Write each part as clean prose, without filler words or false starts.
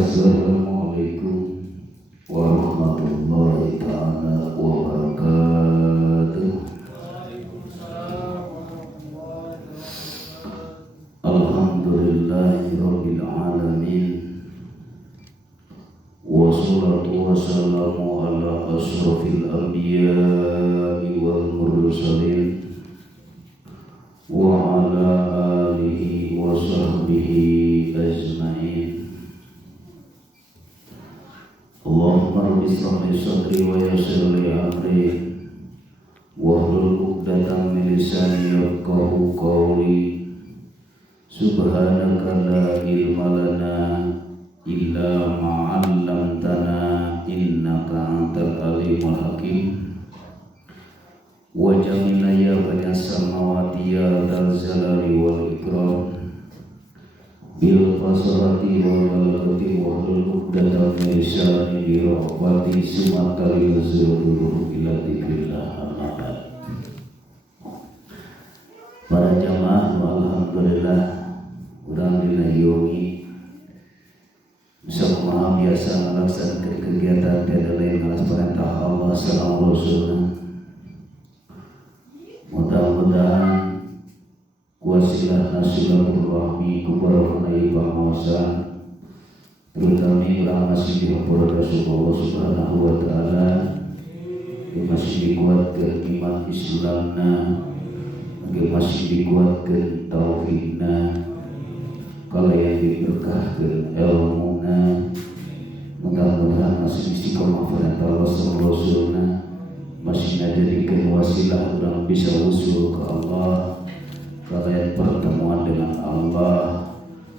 Assalamualaikum warahmatullahi ta'ala wabarakatuh. Alhamdulillahi rabbil alamin. Wassalatu wassalamu ala asrafil anbiya'i wal mursalin wa ala alihi wa sahbihi ajma'in. Allahumma rabbi shrah li sadri wa yassir li amri wahlul 'uqdatam min lisani yafqahu qawli. Subhanaka la ilma lana illa ma 'allamtana innaka antal alimul hakim. Wa jamilna ya banias samawati ya dzal jalali wal ikram bil fasalati wal balagati wa hlul 'uqdatam min lisani birahmati sumata yuzuru ila dzikrillah. Para jamaah, alhamdulillah urang dina yogi bisa kumaha biasa melaksanakan kegiatan tiada lain atas perintah Allah sallallahu Rasulullah. Mudah-mudahan wasilah silaturahmi kepada penguasa terutama yang masih dihampura Rasulullah Subhanahu wa ta'ala, yang masih dikuatkan iman Islamna, yang masih dikuatkan tauhidna, kalau yang diberkahkan ilmuna. Mudah-mudahan masih istiqomah perintah Allah sallallahu Rasulullah, masih menjadikan wasilah orang bisa usul ke Allah, kalian pertemuan dengan Allah,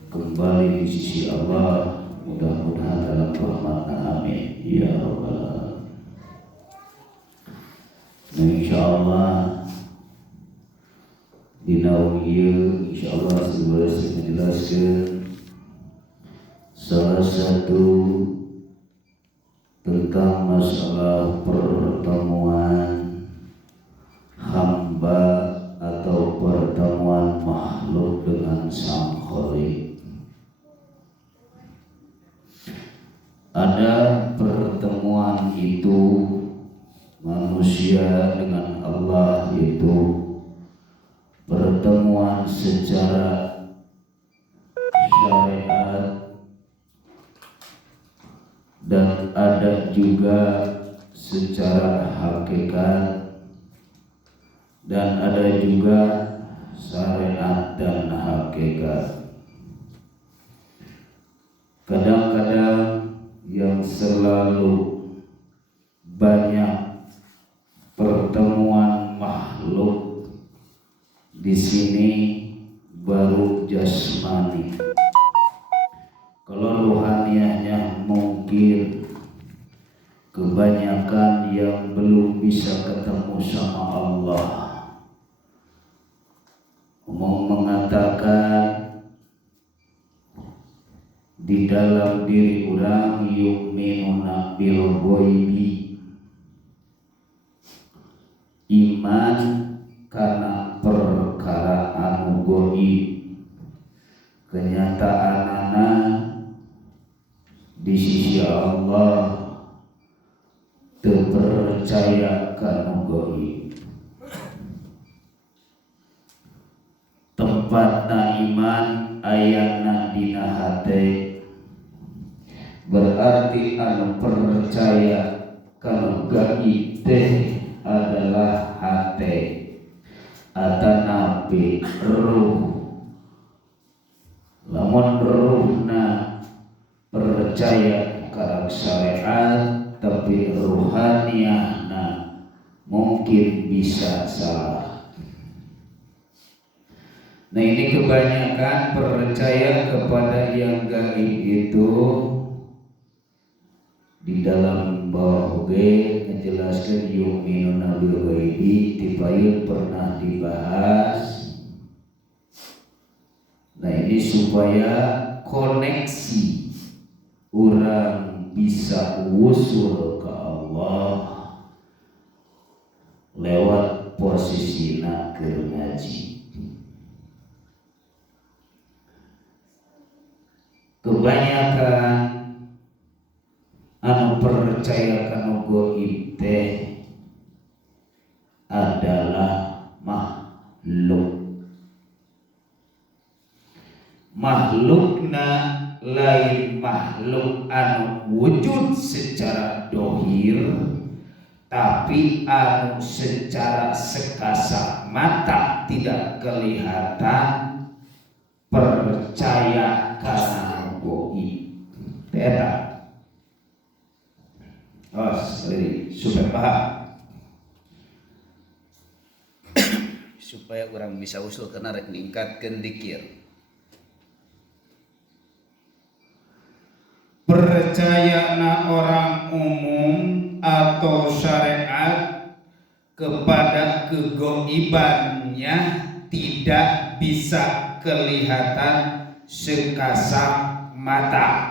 kembali di sisi Allah, mudah-mudahan dalam rahmat-Nya, amin ya rabbal alamin. Insyaallah dina ieu insyaallah sebagai menjelaskan salah satu tentang masalah pertemuan hamba atau pertemuan makhluk dengan Sang Khaliq. Ada pertemuan itu manusia dengan Allah, itu pertemuan secara syariat, dan ada juga secara hakikat, dan ada juga syariat dan hakikat. Kadang-kadang yang selalu banyak pertemuan makhluk di sini baru jasmani. Kalau rohaniahnya mungkin kebanyakan yang belum bisa ketemu sama Allah. Mengatakan di dalam diri orang yu'minuna bil ghaibi, iman karena perkara anu ghaib, kenyataanana di sisi Allah, teu percaya kana ghaib. Tempatna iman ayana dina hate, berarti anu percaya kana gaib teh adalah hate atanapi ruh. Lamun ruhna percaya karena syariat tapi ruhaniahna mungkin bisa salah. Nah, ini kebanyakan percaya kepada yang gaib itu di dalam bawah menjelaskan yu'minuna bil ghaibi, tipayun pernah dibahas. Nah, ini supaya koneksi orang bisa usul ke Allah lewat posisinya keur ngaji. Kebanyakan percaya kana gaib teh adalah makhluk. Makhlukna lain makhluk anu wujud secara dohir, tapi anu secara sekasat mata tidak kelihatan, percaya kana gaib. Eta supaya paham, supaya orang bisa usul karena rek ningkatkeun dikir. Percayana orang umum atau syariat kepada kegoibannya tidak bisa kelihatan sekasat mata.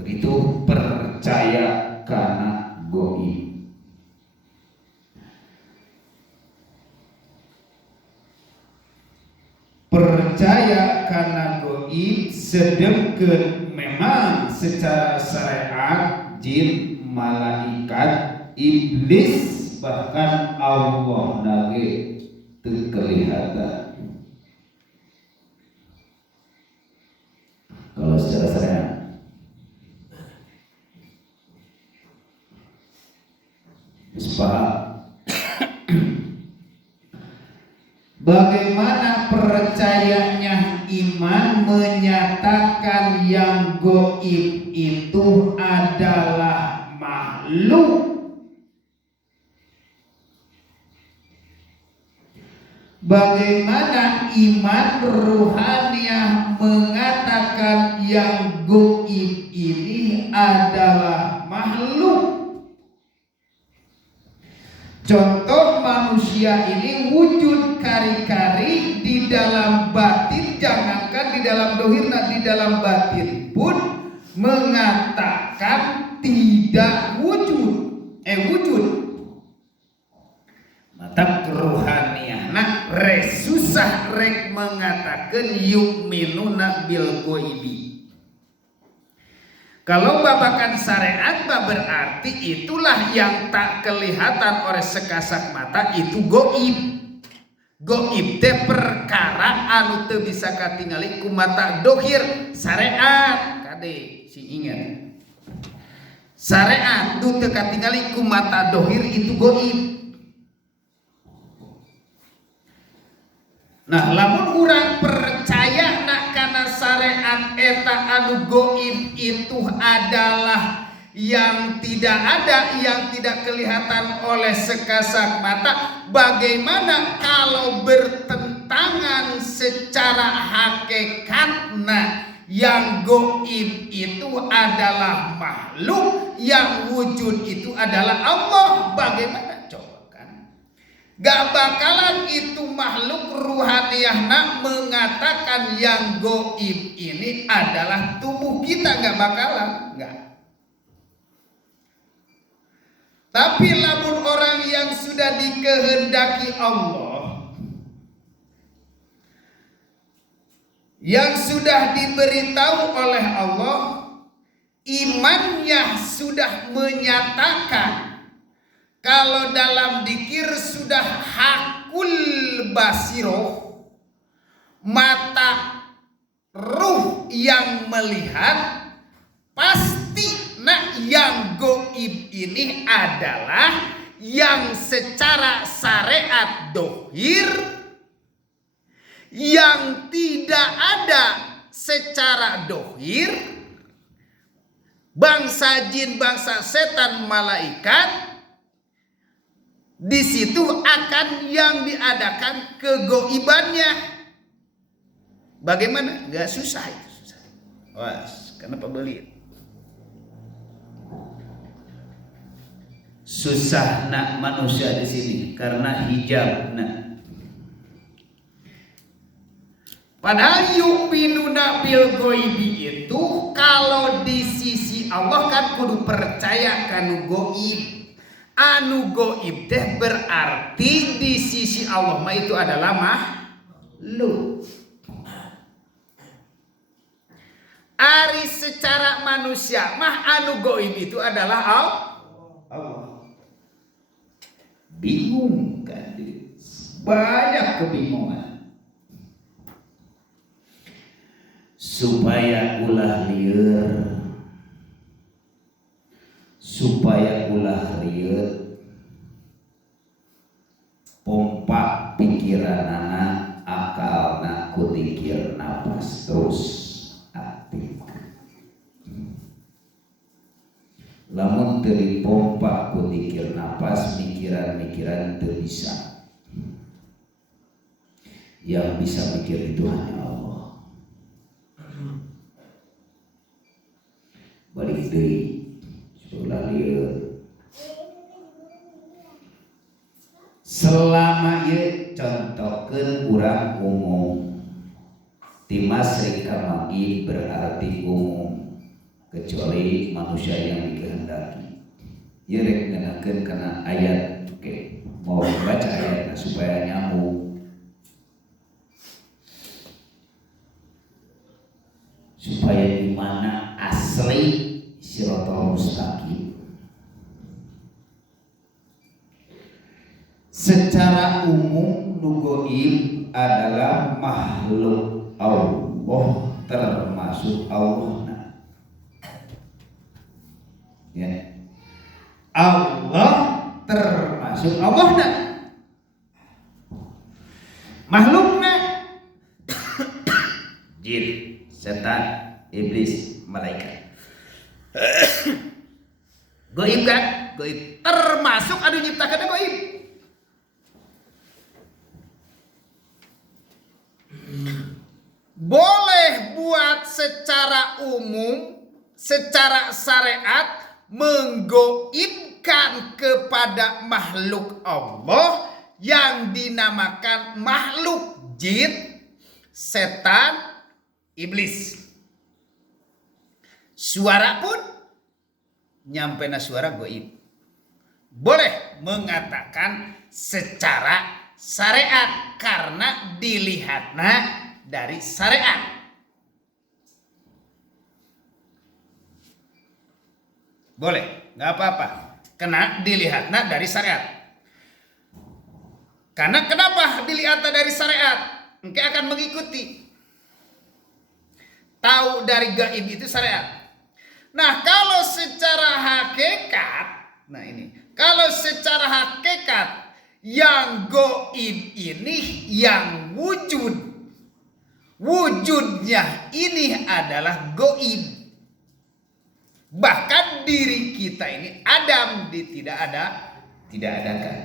Begitu percaya karena gaib. Percaya karena gaib sedengkeun memang secara syariat jin, malaikat, iblis, bahkan Allah nage teu kelihatan. Kalau secara syariat bagaimana percayanya iman menyatakan yang gaib itu adalah makhluk? Bagaimana iman ruhaniyah mengatakan yang gaib ini adalah makhluk? Contoh, manusia ini wujud kari-kari di dalam batin, jangankan di dalam dohir, di dalam batin pun mengatakan tidak wujud. Wujud. Mata keruhaniana resusah rek mengatakan yu'minuna bil ghaibi. Kalau babakan syariat berarti itulah yang tak kelihatan oleh sekasat mata, itu gaib. Gaib teh perkara anu teu bisa katingali ku mata dohir. Syariat kade si ingat. Syariat teu katingali ku mata dohir itu gaib. Nah, lamun urang percaya nak kana syariat eta anu gaib itu adalah yang tidak ada, yang tidak kelihatan oleh sekasat mata, bagaimana kalau bertentangan secara hakikatna yang gaib itu adalah makhluk, yang wujud itu adalah Allah? Bagaimana? Gak bakalan itu makhluk ruhaniyahna mengatakan yang gaib ini adalah tubuh kita, gak bakalan, gak. Tapi lamun orang yang sudah dikehendaki Allah, yang sudah diberitahu oleh Allah, imannya sudah menyatakan kalau dalam dikir sudah hakul basiroh, mata ruh yang melihat, pasti nak yang gaib ini adalah yang secara syariat dohir, yang tidak ada secara dohir, bangsa jin, bangsa setan, malaikat. Di situ akan yang diadakan kegoibannya. Bagaimana? Gak susah itu, susah. Was, kenapa beli? Susah nak manusia di sini karena hijab nak. Padahal yu'minuna bil ghaibi itu kalau di sisi Allah kan kudu percaya kanu gaib. Anu gaib teh berarti di sisi Allah mah itu adalah makhluk. Ari secara manusia mah anu goib itu adalah Allah. Bingung kan? Banyak kebingungan. Supaya ulah lieur, pompa pikiranana, akalna ku zikir nafas terus aktif. Lamun teu dipompa ku zikir nafas, mikiran-mikiran teu bisa. Yang bisa mikir itu hanya Allah. Balik deui ulah lieur. Selama ieu contohkeun urang umum. Timas rikamagi berarti umum, kecuali manusia yang dikehendaki. Ieu rek ngenakeun kana ayat. Oke, mau baca ayatnya supaya nyambung. Supaya dimana asli siratal mustaqim. Secara umum nu goib adalah makhluk Allah termasuk Allah. Ya. Allah termasuk Allah. Makhlukna jin, setan, iblis, malaikat. Goib kan? Goib. Termasuk anu nyiptakeun goib. Boleh buat secara umum, secara syariat menggoibkan kepada makhluk Allah yang dinamakan makhluk jin, setan, iblis. Suara pun nyampe na suara goib. Boleh mengatakan secara syariat karena dilihatna dari syariat. Boleh, nggak apa-apa. Karena dilihatna dari syariat. Karena kenapa dilihatna dari syariat? Engke akan mengikuti. Tahu dari gaib itu syariat. Nah, kalau secara hakikat, nah ini, kalau secara hakikat yang goib ini yang wujudnya ini adalah goib. Bahkan diri kita ini Adam tidak adakan.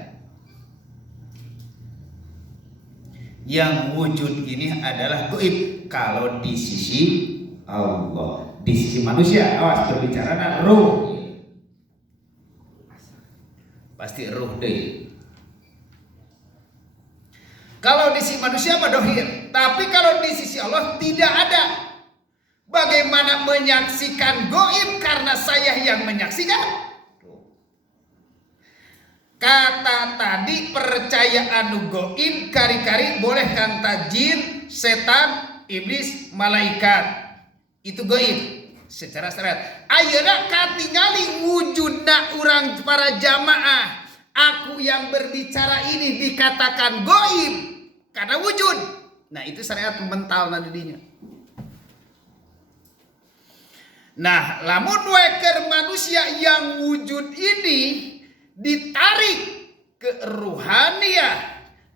Yang wujud ini adalah goib kalau di sisi Allah. Di sisi manusia, awas berbicara ruh. Pasti ruh deh. Kalau di sisi manusia mah dohir, tapi kalau di sisi Allah tidak ada. Bagaimana menyaksikan goib karena saya yang menyaksikan? Kata tadi percaya anu goib kari-kari boleh kanta jin, setan, iblis, malaikat. Itu goib secara syariat. Ayeuna katingali wujudna urang para jamaah. Aku yang berbicara ini dikatakan goib karena wujud. Nah, itu syariat mental nadinya. Nah, lamun weker manusia yang wujud ini ditarik ke ruhaniyah,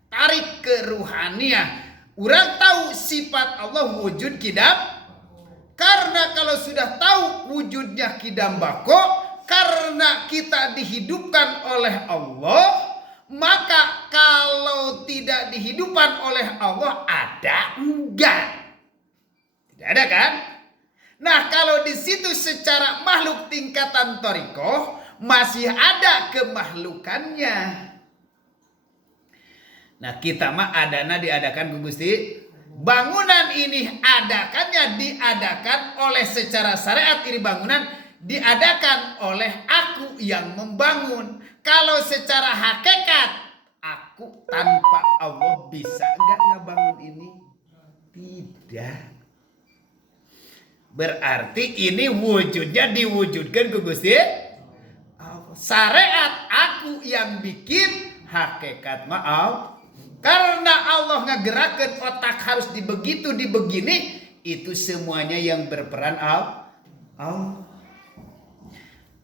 tarik ke ruhaniyah. Urang tahu sifat Allah wujud kidam. Karena kalau sudah tahu wujudnya kidam bako, karena kita dihidupkan oleh Allah, maka kalau tidak dihidupkan oleh Allah ada enggak? Tidak ada kan? Nah, kalau di situ secara makhluk tingkatan thariqah masih ada kemakhlukannya. Nah, kita mah adana diadakan ku Gusti. Bangunan ini diadakan oleh secara syariat, ini bangunan diadakan oleh aku yang membangun. Kalau secara hakikat aku tanpa Allah bisa enggak ngebangun ini? Tidak. Berarti ini wujudnya diwujudkan ke Gusti Allah. Syariat aku yang bikin, hakikat maaf. Karena Allah ngegerakan otak harus dibegitu dibegini, itu semuanya yang berperan Allah.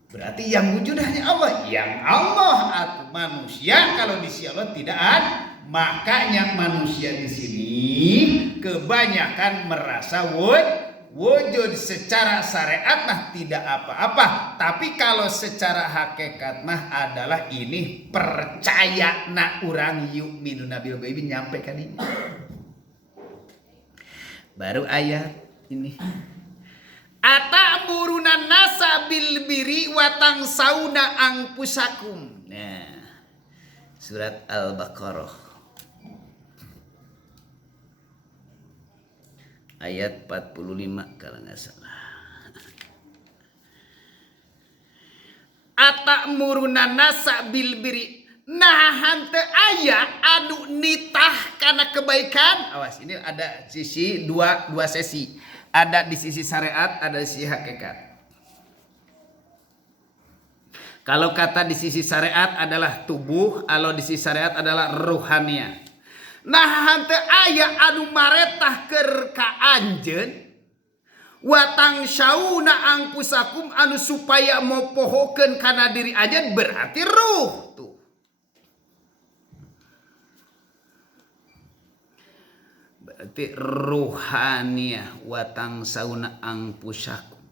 Berarti yang wujud hanya Allah. Yang Allah atau manusia kalau di sisi Allah tidak ada. Makanya manusia di sini kebanyakan merasa wujud secara syariat mah tidak apa-apa, tapi kalau secara hakikat mah adalah ini percaya na urang yu'minu nabi baby nyampe kan ini. Baru ayat ini. Atamuruna nasa bil biri watang sauna angpusakum. Nah, surat Al-Baqarah ayat 45 kalau nggak salah. Atamuruna nasa bil biri, nah hante aya anu nitah karena kebaikan. Awas, ini ada sisi dua sesi. Ada di sisi syariat, ada di sisi hakikat. Kalau kata di sisi syariat adalah tubuh, kalau di sisi syariat adalah ruhania. Nah hante aya anu maretah keur ka anjeun watang syauna angpusakum anu supaya mau pohokeun kana diri anjeun berarti ruh tuh. Berarti ruhaniah watang sauna angpusakum.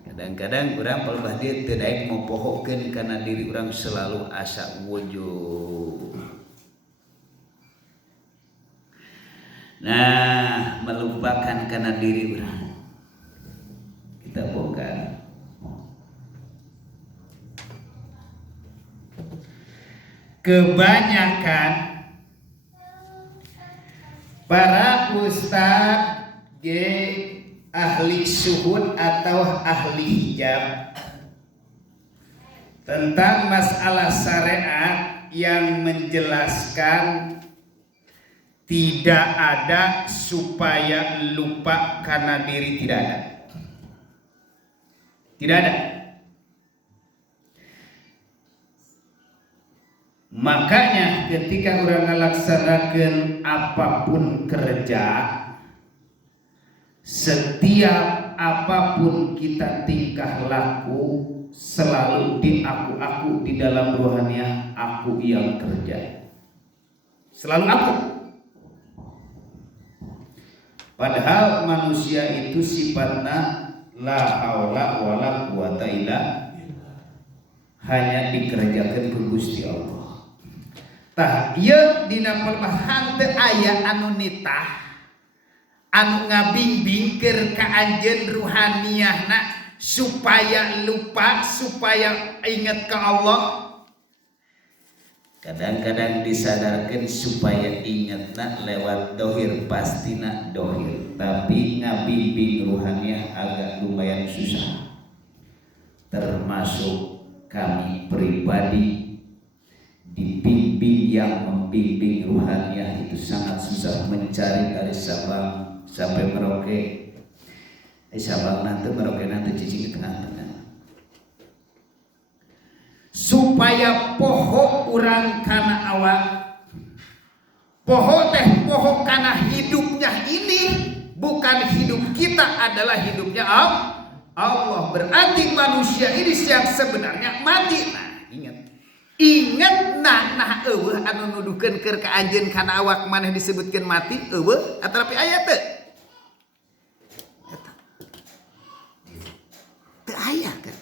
Kadang-kadang orang palebah dia teu daek mau pohokeun kana diri orang selalu asa wujud. Nah, melupakan karena diri orang. Kita bongkar. Kebanyakan para ustadz ahli suhud atau ahli hijab tentang masalah syariat yang menjelaskan tidak ada supaya lupa karena diri, tidak ada. Tidak ada. Makanya ketika orang melaksanakan apapun kerja, setiap apapun kita tingkah laku selalu di aku di dalam rohaniah aku yang kerja. Selalu aku. Padahal manusia itu sifatnya la haula wala quwata illa hanya dikerjakan ku Gusti Allah. Tah ieu dina pelbahan teu aya anu nitah anu ngabimbing keur ka anjeun ruhaniahna supaya lupa, supaya ingat ke Allah. Kadang-kadang disadarkan supaya ingatna lewat dohir, pastina dohir, tapi ngabimbing ruhaniah agak lumayan susah. Termasuk kami pribadi dibimbing, yang membimbing ruhaniah itu sangat susah, mencari dari Sabang sampai Merauke. Sabang nanti Merauke nanti cicing di tengah-tengah. Supaya poho urang kana awak, poho teh poho kana hidupnya ini, bukan hidup kita, adalah hidupnya Allah. Berarti manusia ini yang sebenarnya mati. Nah ingat nah eueuh anu nuduhkeun keur ka anjeun kana awak maneh disebutkeun mati eueuh atarapi aya teu? Teu aya kan.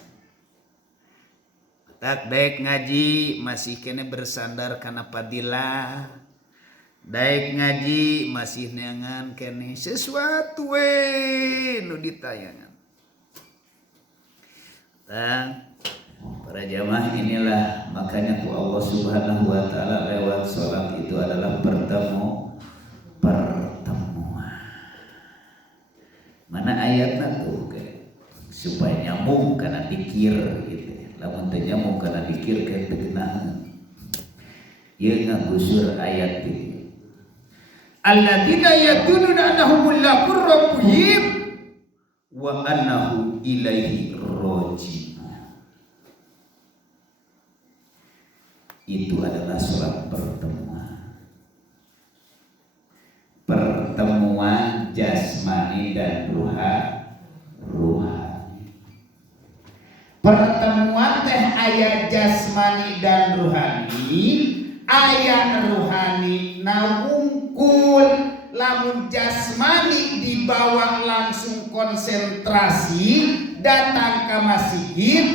Tak daek ngaji masih kene bersandar kana fadilah. Daek ngaji masih neangan kene sesuatu we nu ditayangan. Para jamaah inilah makanya ku Allah Subhanahu wa taala lewat salat itu adalah pertemuan. Mana ayatna tuh supaya nyambung kana dikir gitu. Lamun teu nyambung kana dikir ke teu geunaheun. Ieu ngagusur ayat itu. Alladzina yatununa annahum mulaqur rabbihim wa annahu ilaihi raji'un. Itu adalah sholat pertemuan. Pertemuan jasmani dan ruhani. Pertemuan teh aya jasmani dan ruhani, aya ruhani nawungkul. Lamun jasmani dibawa langsung konsentrasi datang ke masjid,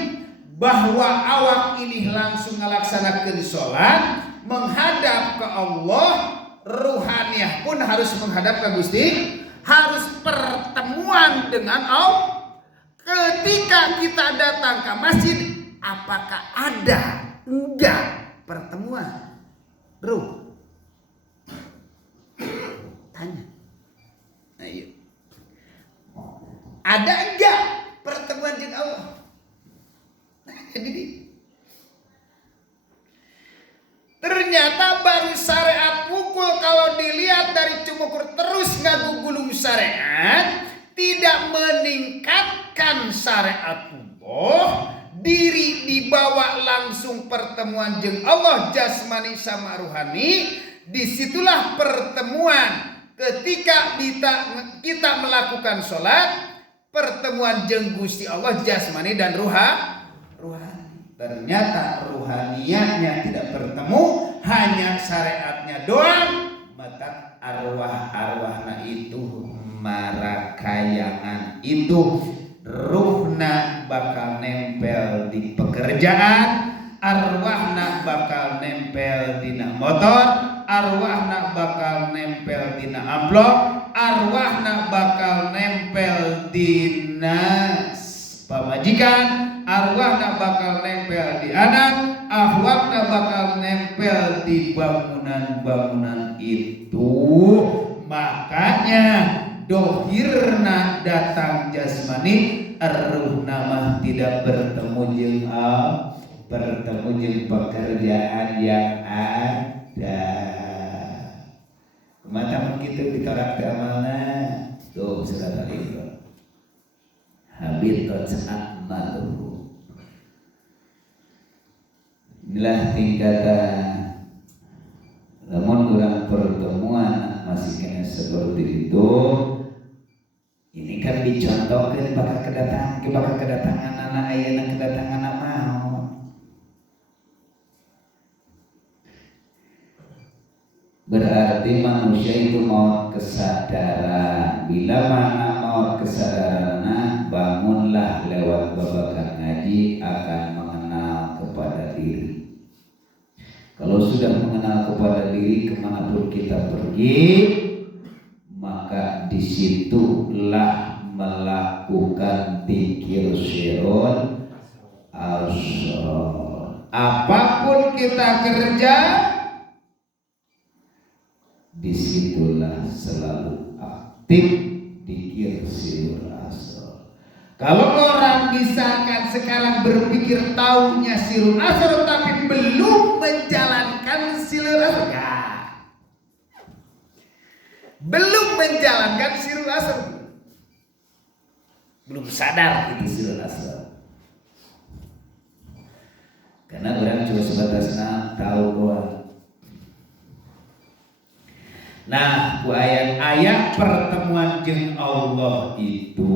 bahwa awak ini langsung melaksanakan sholat menghadap ke Allah, ruhaniyah pun harus menghadap ke Gusti, harus pertemuan dengan Allah. Ketika kita datang ke masjid, apakah ada enggak pertemuan? Bro, tanya. Ayo. Ada enggak pertemuan dengan Allah? Jadi ternyata baru syariat pukul, kalau dilihat dari cumukur terus ngagugulung syariat, tidak meningkatkan syariat Allah, diri dibawa langsung pertemuan jeung Allah jasmani sama ruhani. Disitulah pertemuan. Ketika kita melakukan sholat, pertemuan jeung Gusti Allah jasmani dan ruhani. Ternyata ruhaniyahnya tidak bertemu, hanya syariatnya doang. Mata arwah-arwahna itu marakayangan itu, ruhna bakal nempel di pekerjaan, arwahna bakal nempel dina motor, arwahna bakal nempel dina amplop, arwahna bakal nempel dina pamajikan, arwahna bakal nempel di anak, ahwakna bakal nempel di bangunan-bangunan itu. Makanya dohirna datang jasmani, ruhna mah tidak bertemu jeung Allah, bertemu jeung pekerjaan yang ada. Kumaha kitu ditolak ke amalna? Tuh surat Al-Imran. Habitat a'maluhu. Inilah tingkatan namun dalam pertemuan masih kena seperti itu. Ini kan dicontohkan bakal kedatangan anak ayana, kedatangan anak mau. Berarti manusia itu mau kesadaran. Bila mana mau kesadaran, bangunlah lewat babakan ngaji akan mengenal kepada diri. Kalau sudah mengenal kepada diri, kemanapun kita pergi, maka disitulah melakukan dzikir sirron asrar. Apapun kita kerja, disitulah selalu aktif dzikir sirron asrar. Kalau orang misalkan sekarang berpikir taunya sirron asrar tapi belum menjalankan sirron asrar, belum menjalankan sirrul asrar, belum sadar itu sirrul asrar. Karena orang cuma sebatas tahu doang. Nah, ku ayat-ayat pertemuan jeung Allah itu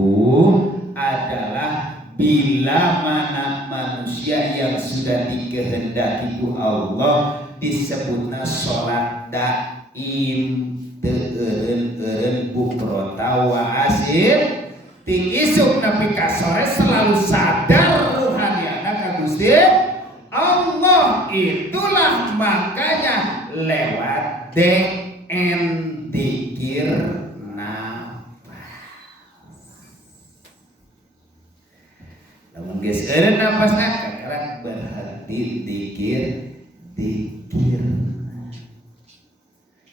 adalah bila mana manusia yang sudah dikehendaki ku Allah disebutna sholat daim. Eureun bukrota wa asil ti isuk nepi ka sore selalu sadar ruhaniyana ka Gusti Allah. Itulah makanya lewat DN dzikir nafas. Lamun geus eureun napasna kakara berhenti dzikir.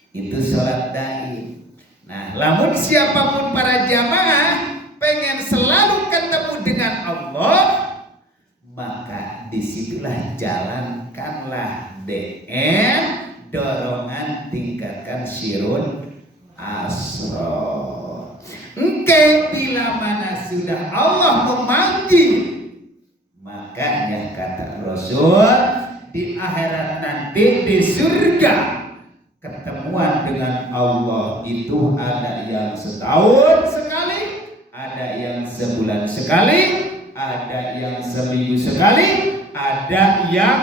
Itu sholat daim. Nah, lamun siapapun para jamaah pengen selalu ketemu dengan Allah, maka disitulah jalankanlah DN, dorongan tingkatkan sirrul asrar. Engke bila mana sudah Allah memanggil, makanya kata Rasul di akhirat nanti di surga ketemuan dengan Allah itu ada yang setahun sekali, ada yang sebulan sekali, ada yang seminggu sekali, ada yang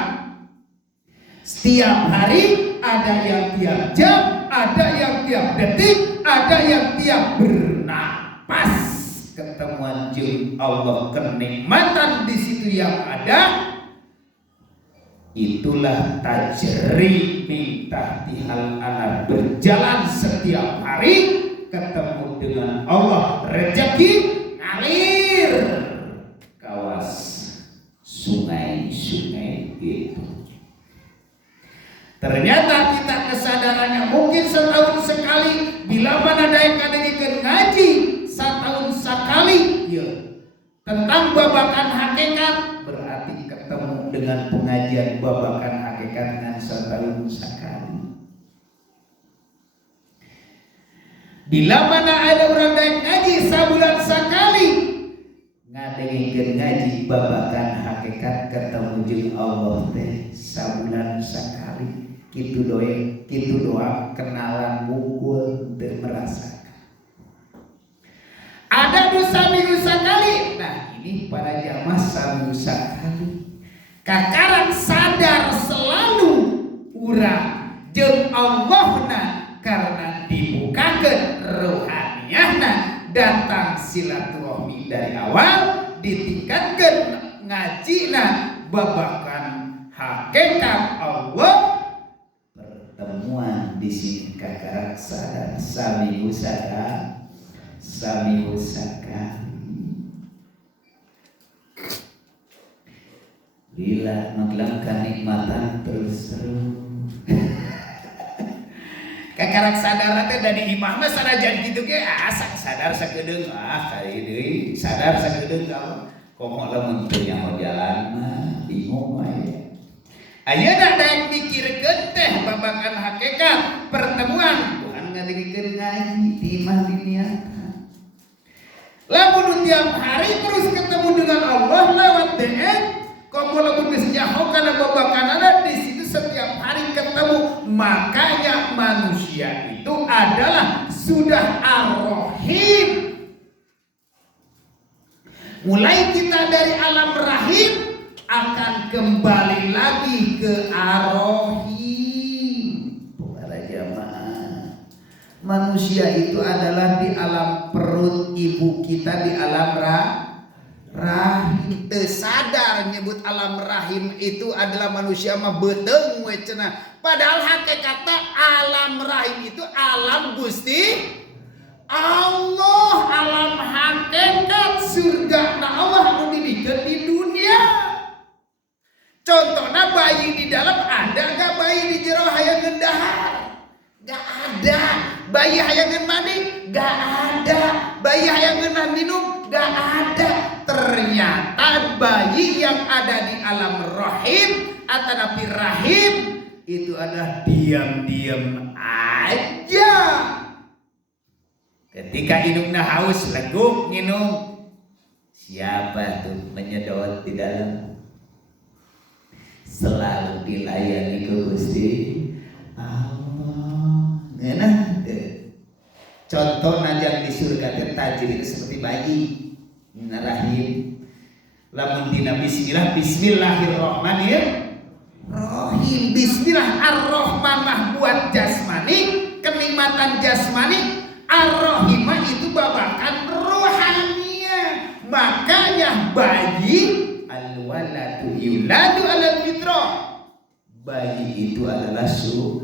setiap hari, ada yang tiap jam, ada yang tiap detik, ada yang tiap bernapas. Ketemuan jeung Allah, kenikmatan di situ yang ada, itulah tajri min tahtihal anhar, berjalan setiap hari ketemu dengan Allah, rezeki ngalir kawas sungai-sungai itu. Ternyata kita kesadarannya mungkin setahun sekali, bila mana daek kadengikeun ngaji setahun sekali ya, tentang babakan hakikat, berarti ketemu dengan pengajian babakan hakikat dengan setahun sekali. Bila mana ada orang daek ngaji sebulan sekali, ngadengikeun ngaji babakan hakikat ketemu jeung Allah teh sebulan sekali. Kitu doa kenalan mukul dan merasakan. Ada dosa minggu sekali. Nah ini para jamaah saminggu sekali. Kakarang sadar selalu urang jeung Allahna karena dibukakeun rohaniyahna, datang silaturahmi dari awal, ditingkatkeun ngajina babakan hakikat Allah. Pertemuan di sini kakarang sadar saminggu sekali. Bila menghilangkan nikmatan terus. Kakarang sadar teh dari imam mah sanajan kitu ge asa sadar sakedeung kali deui sadar sakedeung komo lamun teu nyaho jalan mah bingung wae. Ayeuna daek mikirkeun teh babakan hakikat pertemuan Tuhan ngadengikeun ngaji di imah diniatan. Lamun tiap hari terus ketemu dengan Allah lewat DM, komo lamun geus nyaho kana babakanana di situ setiap hari ketemu. Makanya manusia itu adalah sudah ar-rahim. Mulai kita dari alam rahim akan kembali lagi ke ar-rahim. Para jamaah, manusia itu adalah di alam perut ibu kita, di alam rahim. Sadar nyebut alam rahim itu adalah manusia mah beteung we cenah. Padahal hakikatnya alam rahim itu alam Gusti Allah, alam hakikat surga na Allah nu dibikeun di dunia. Contohnya bayi di dalam ada gak bayi di jero hayang ngendahar? Gak ada. Bayi hayang ngen mandi? Gak ada. Bayi hayang ngen minum? Gak ada. Ternyata bayi yang ada di alam rahim atau nabi rahim itu adalah diam-diam aja. Ketika hidupnya haus, leguk minum. Siapa tuh menyedot di dalam? Selalu dilayani ke Gusti Allah. Nah, contoh najang di surga teh tajir seperti bayi rahim. Lamun dina bismillah, bismillahirrahmanirrahim. Bismillah ar-rahman mah buat jasmani, kenikmatan jasmani. Ar-rahimah itu babakan rohaniah. Makanya bayi al-waladu yuladu alal fitrah. Bayi itu adalah suci.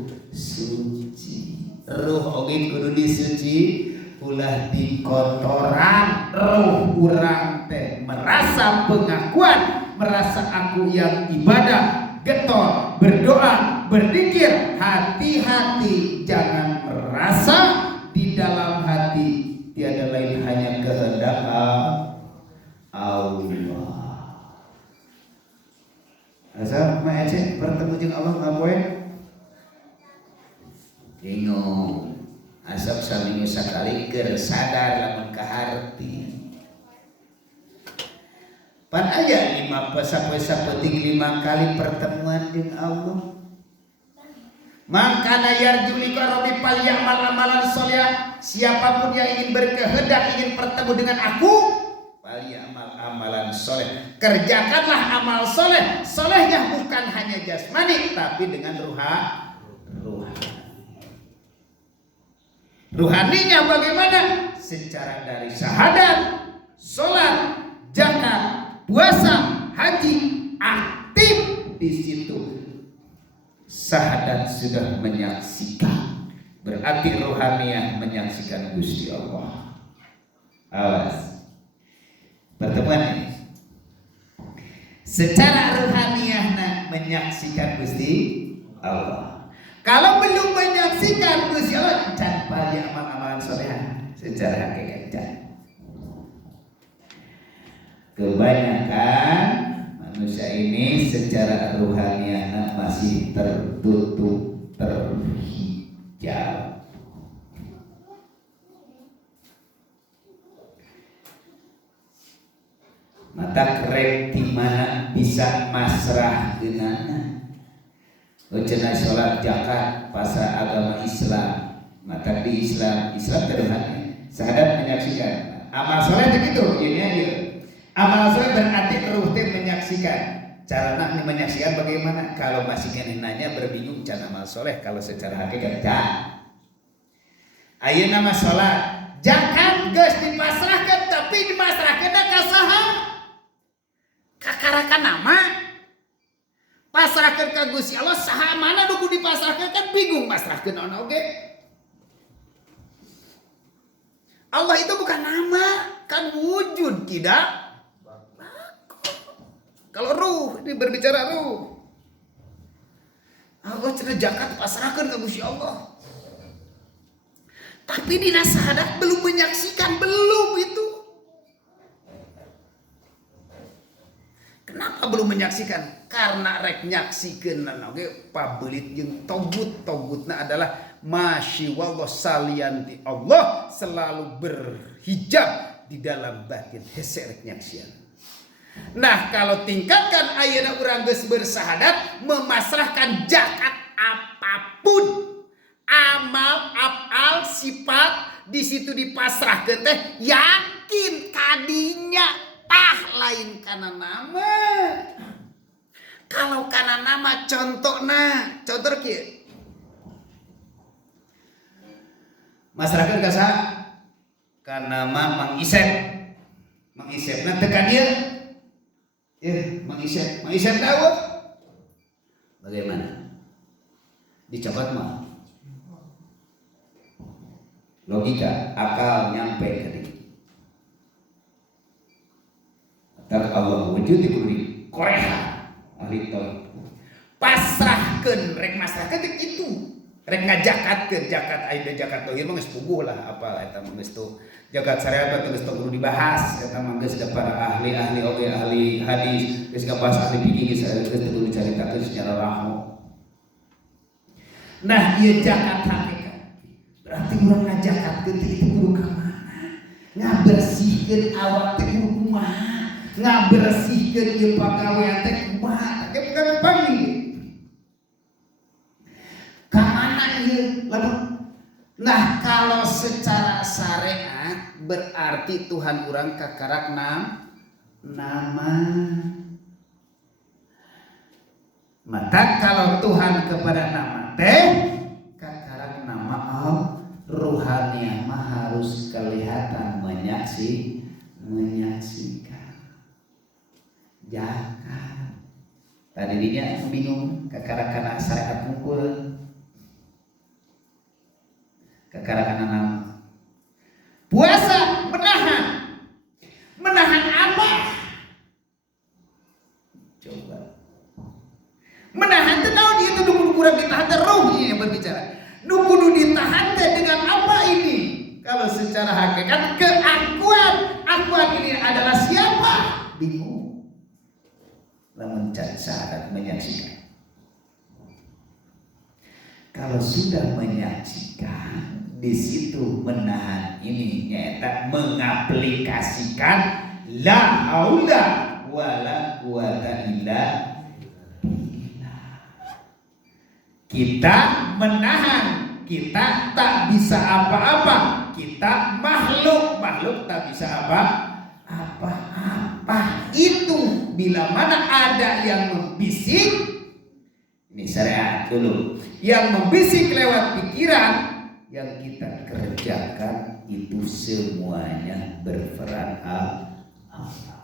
Ruh oge kudu disuci, ulah di kotoran. Ruh urang teh merasa pengakuan, merasa aku yang ibadah, getol, berdoa, berzikir. Hati-hati jangan merasa di dalam hati tiada lain hanya kehendak Allah. Asal mah ece bertemu jeung Allah ngapoe bingung. Asap saminggu sakali keur sadar lamun ka harti. Pan aya 5 kali pertemuan dengan Allah. Mangkana yarju liqa rabbi falyamal amalan sholih. Siapapun yang ingin berkehendak ingin bertemu dengan aku, falyamal amalan sholih. Kerjakanlah amal soleh. Solehnya bukan hanya jasmani tapi dengan ruhaninya bagaimana? Secara dari syahadat, sholat, zakat, puasa, haji, aktif di situ. Syahadat sudah menyaksikan, berarti rohaniah menyaksikan Gusti Allah. Awas pertemuan ini secara rohaniah menyaksikan Gusti Allah. Kalau belum menyaksikan Gusti Allah, tanpa amal-amalan soleh secara hakikat. Kebanyakan manusia ini secara rohaniah masih tertutup, terhijab. Mata kerek di mana bisa masrah genana. Cenah sholat zakat pasar agama Islam. Mata di Islam terhadap syahadat menyaksikan. Amal soleh begitu, ini aja. Amal soleh berarti ruh menyaksikan. Cara nak menyaksikan bagaimana? Kalau masih kena nanya berbingung cara amal soleh kalau secara hakikat tak. Ayeuna mah sholat, zakat geus dipasrahkan tapi dimasrahkeun ka saha? Kakarakan nama pasrahkan ka Gusti Allah saha mana duku dipasrahkan kan bingung pasrahkeun naon oge. Allah itu bukan nama, kan wujud tidak. Kalau ruh ini berbicara ruh. Allah cenah zakat pasrahkan ka Gusti Allah. Tapi di syahadat belum menyaksikan, belum itu. Kenapa belum menyaksikan? Karena rek nyaksikeun oge pabelit jeung togutna adalah masyi wallah salianti Allah selalu berhijab di dalam batin hese rek nyaksian. Nah, kalau tingkatkan ayeuna urang geus bersahadat memasrahkan zakat apapun, amal, afal, sifat di situ dipasrahkeun teh yakin kadinya tah lain kana nama. Kalau kana nama contoh kieu. Masyarakat kasa kana nama Mang Isep. Mang Isepna teu ka dieu. Mang Isep tahu. Bagaimana? Dicopot mah. Logika, akal nyampe ke dia. Tapi Allah wujud di kulit Korea. Ahli tauhid pasrahkeun rek masrahkeun itu rek ngajakatkeun zakat aya zakat tauhid mah geus puguh lah apa eta mah geus tuh zakat syariat mah geus kudu dibahas eta mah geus da para ahli oge ahli hadis geus kabahas ahli fikih geus kudu dicaritakeun secara rahmu. Nah ieu zakat hakikat berarti urang ngajakatkeun itu kudu ka mana? Ngabersihkeun awak teh kudu kumaha? Ngabersihkeun ieu pagawean teh kumaha teh bukan panggil ka mana ieu lamun. Nah kalau secara syariat berarti Tuhan urang kakarak nama. Maka kalau Tuhan kepada nama teh kakarak nama ruhaniah mah harus kelihatan menyaksikan. Zakat. Tadi dia bingung kakarakan syariat mukul. Kakarakan nama. Puasa menahan. Menahan apa? Coba. Menahan itu tahu dia itu kudu kurang ditahan teh roh yang berbicara. Nu kudu ditahan teh dengan apa ini? Kalau secara hakikat keakuan. Akuan ini adalah siapa? Bingung. Mencari syahadat menyaksikan. Kalau sudah menyaksikan, di situ menahan ini nyata mengaplikasikan la haula wala quwata illa billah. Kita menahan, kita tak bisa apa-apa. Kita makhluk tak bisa apa-apa. Itu bila mana ada yang membisik, ini syariat dulu, yang membisik lewat pikiran, yang kita kerjakan itu semuanya berperan Allah.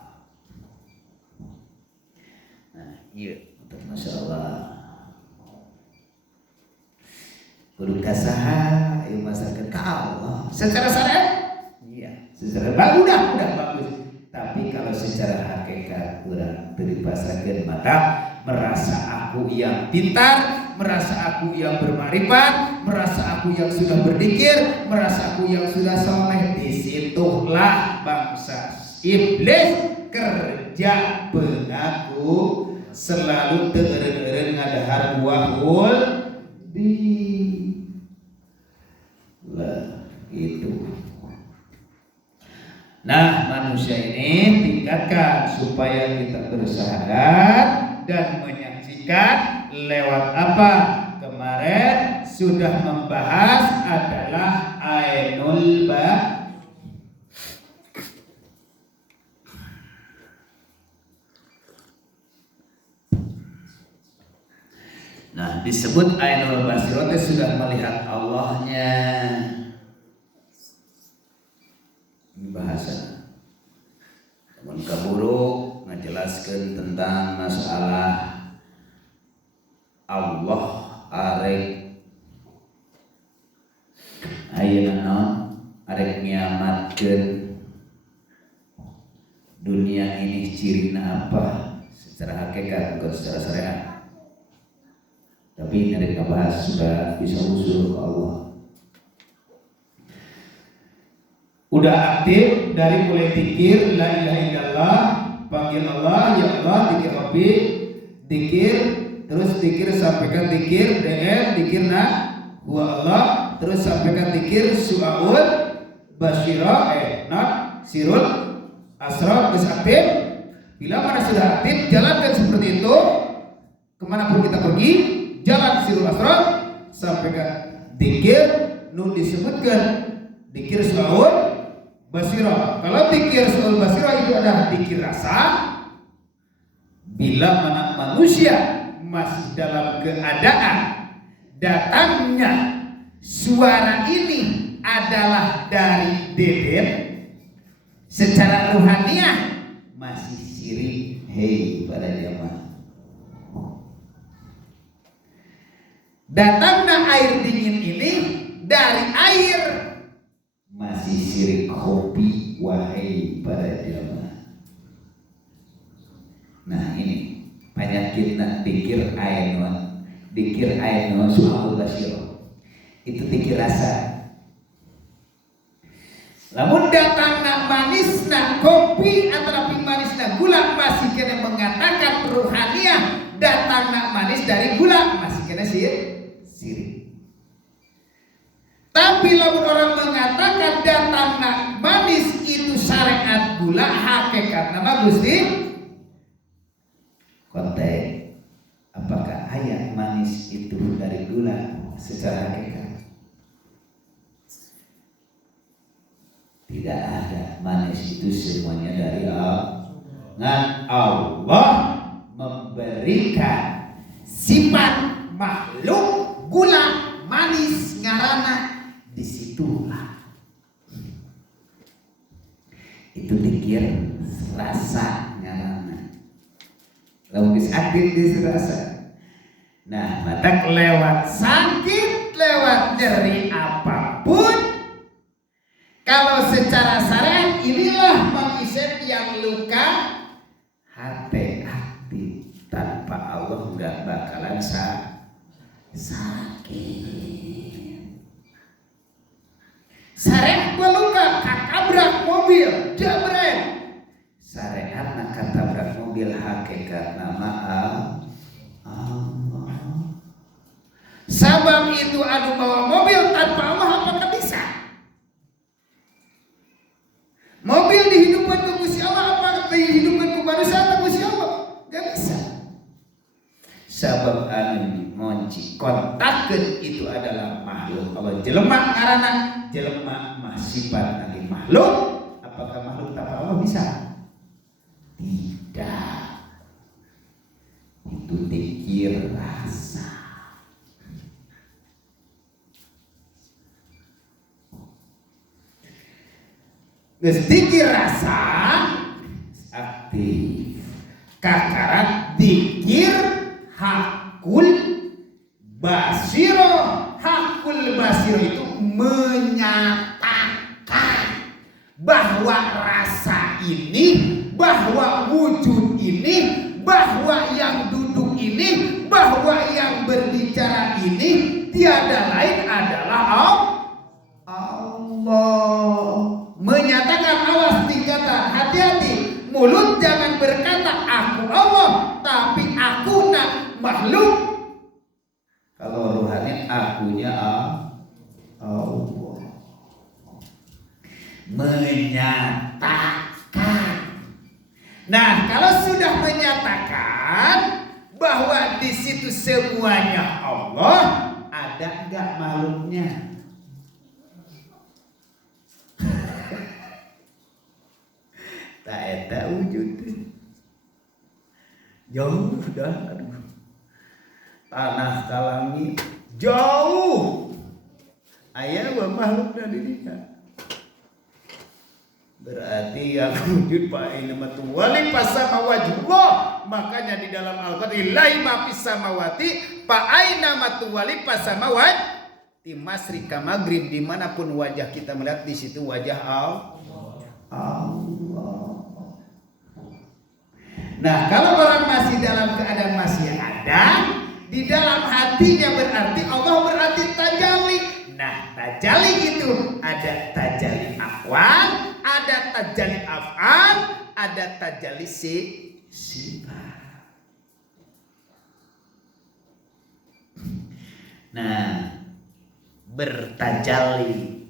Nah, iya, Masya Allah. Kudu kasaha, ayo masakan ke Allah. Secara syariat, iya. Secara udah bagus. Tapi kalau secara hakikat kurang dipasarkan, maka merasa aku yang pintar, merasa aku yang bermarifat, merasa aku yang sudah berzikir, merasa aku yang sudah saleh. Disitulah bangsa iblis kerja pengaku selalu teureun-eureun ngadahar buahul di lah itu. Nah, manusia ini tingkatkan supaya kita bersahadat dan menyaksikan lewat apa? Kemarin sudah membahas adalah ainul Nah, disebut ainul basirah sudah melihat Allahnya. Ini bahasa. Namun kaburuk menjelaskan tentang masalah Allah arek ayeuna naon arek ngiamatkeun dunia ini cirina apa secara hakikat bukan secara syariat. Tapi ini bahas sudah bisa usul ke Allah. Udah aktif dari mulai zikir la ilaha illallah, panggil Allah ya Allah, zikir Rabbi, zikir, terus zikir sampaikan zikir DM, zikir huwa Allah, terus sampaikan zikir su'aud basyira sirul asrar, terus aktif. Bila mana sudah aktif, jalankan seperti itu kemanapun kita pergi. Jalan sirul asrar, sampaikan zikir nu disebutkan zikir su'aud basirah. Kalau zikir su'aud basirah itu adalah zikir rasa. Bila mana manusia masih dalam keadaan datangnya suara ini adalah dari Deden, secara ruhaniah masih sirik. Hei para jamaah, datangnya air dingin ini dari air, masih sirik kopi. Wahai para jamaah, nah ini penyakitna dikir ainon su'aul basyirah, itu dikir rasa. Lamun datangna manisna kopi atau manisna gula, masih kena mengatakan ruhaniah. Datangna manis dari gula, masih kena sirik. Tapi lamun orang mengatakan datangna manis itu syariat gula, hakikat nama Gusti konteks. Apakah ayat manis itu dari gula secara hakikat? Tidak ada. Manis itu semuanya dari Allah. Ngan Allah memberikan sifat makhluk gula manis ngarana, disitulah itu dikir rasa ngarana. Lalu aktif di rasa. Nah, mata lewat sakit, lewat nyeri apapun, kalau secara syariat inilah mengisep yang luka hati tanpa Allah nggak bakalan sakit. Syariat luka katabrak mobil jabret, syariat nak katabrak mobil hakikat nama Allah. Sabab itu anu bawa mobil tanpa Allah apakah bisa? Mobil dihidupkan ke Gusti Allah, apa dihidupkan ke manusia atau anu ngonci kontakkeun itu adalah makhluk Allah. Jelema ngaranna jelema mah sifat nagi makhluk. Apakah makhluk tanpa Allah bisa? Tidak. Itu dikir rasa. Dikir rasa aktif. Kakarat dikir hakul basiro. Hakul basiro itu menyatakan bahwa rasa ini, bahwa wujud ini, bahwa yang duduk ini, bahwa yang berbicara ini tiada lain adalah Allah. Menyatakan, awas tingkatan, hati-hati, mulut jangan berkata aku Allah, tapi aku nak makhluk. Kalau rohani akunya Allah. Menyatakan. Nah, kalau sudah menyatakan bahwa di situ semuanya Allah, ada enggak makhluknya? Tak eta wujud. Jauh dah, aduh. Tanah ka langit jauh. Aya makhluk dari dia. Berarti yang wujud paina matu wali pasamawajullah. Makanya di dalam Al-Qur'an ilahi ma fis samawati fa aina matu wali pasamawat di masrika maghrib, dimanapun wajah kita melihat di situ wajah Allah. Nah, kalau orang masih dalam keadaan masih ada di dalam hatinya, berarti Allah berarti tajalli. Nah, tajalli itu ada tajalli akwal, ada tajalli af'al, ada tajalli sifat. Nah, bertajalli,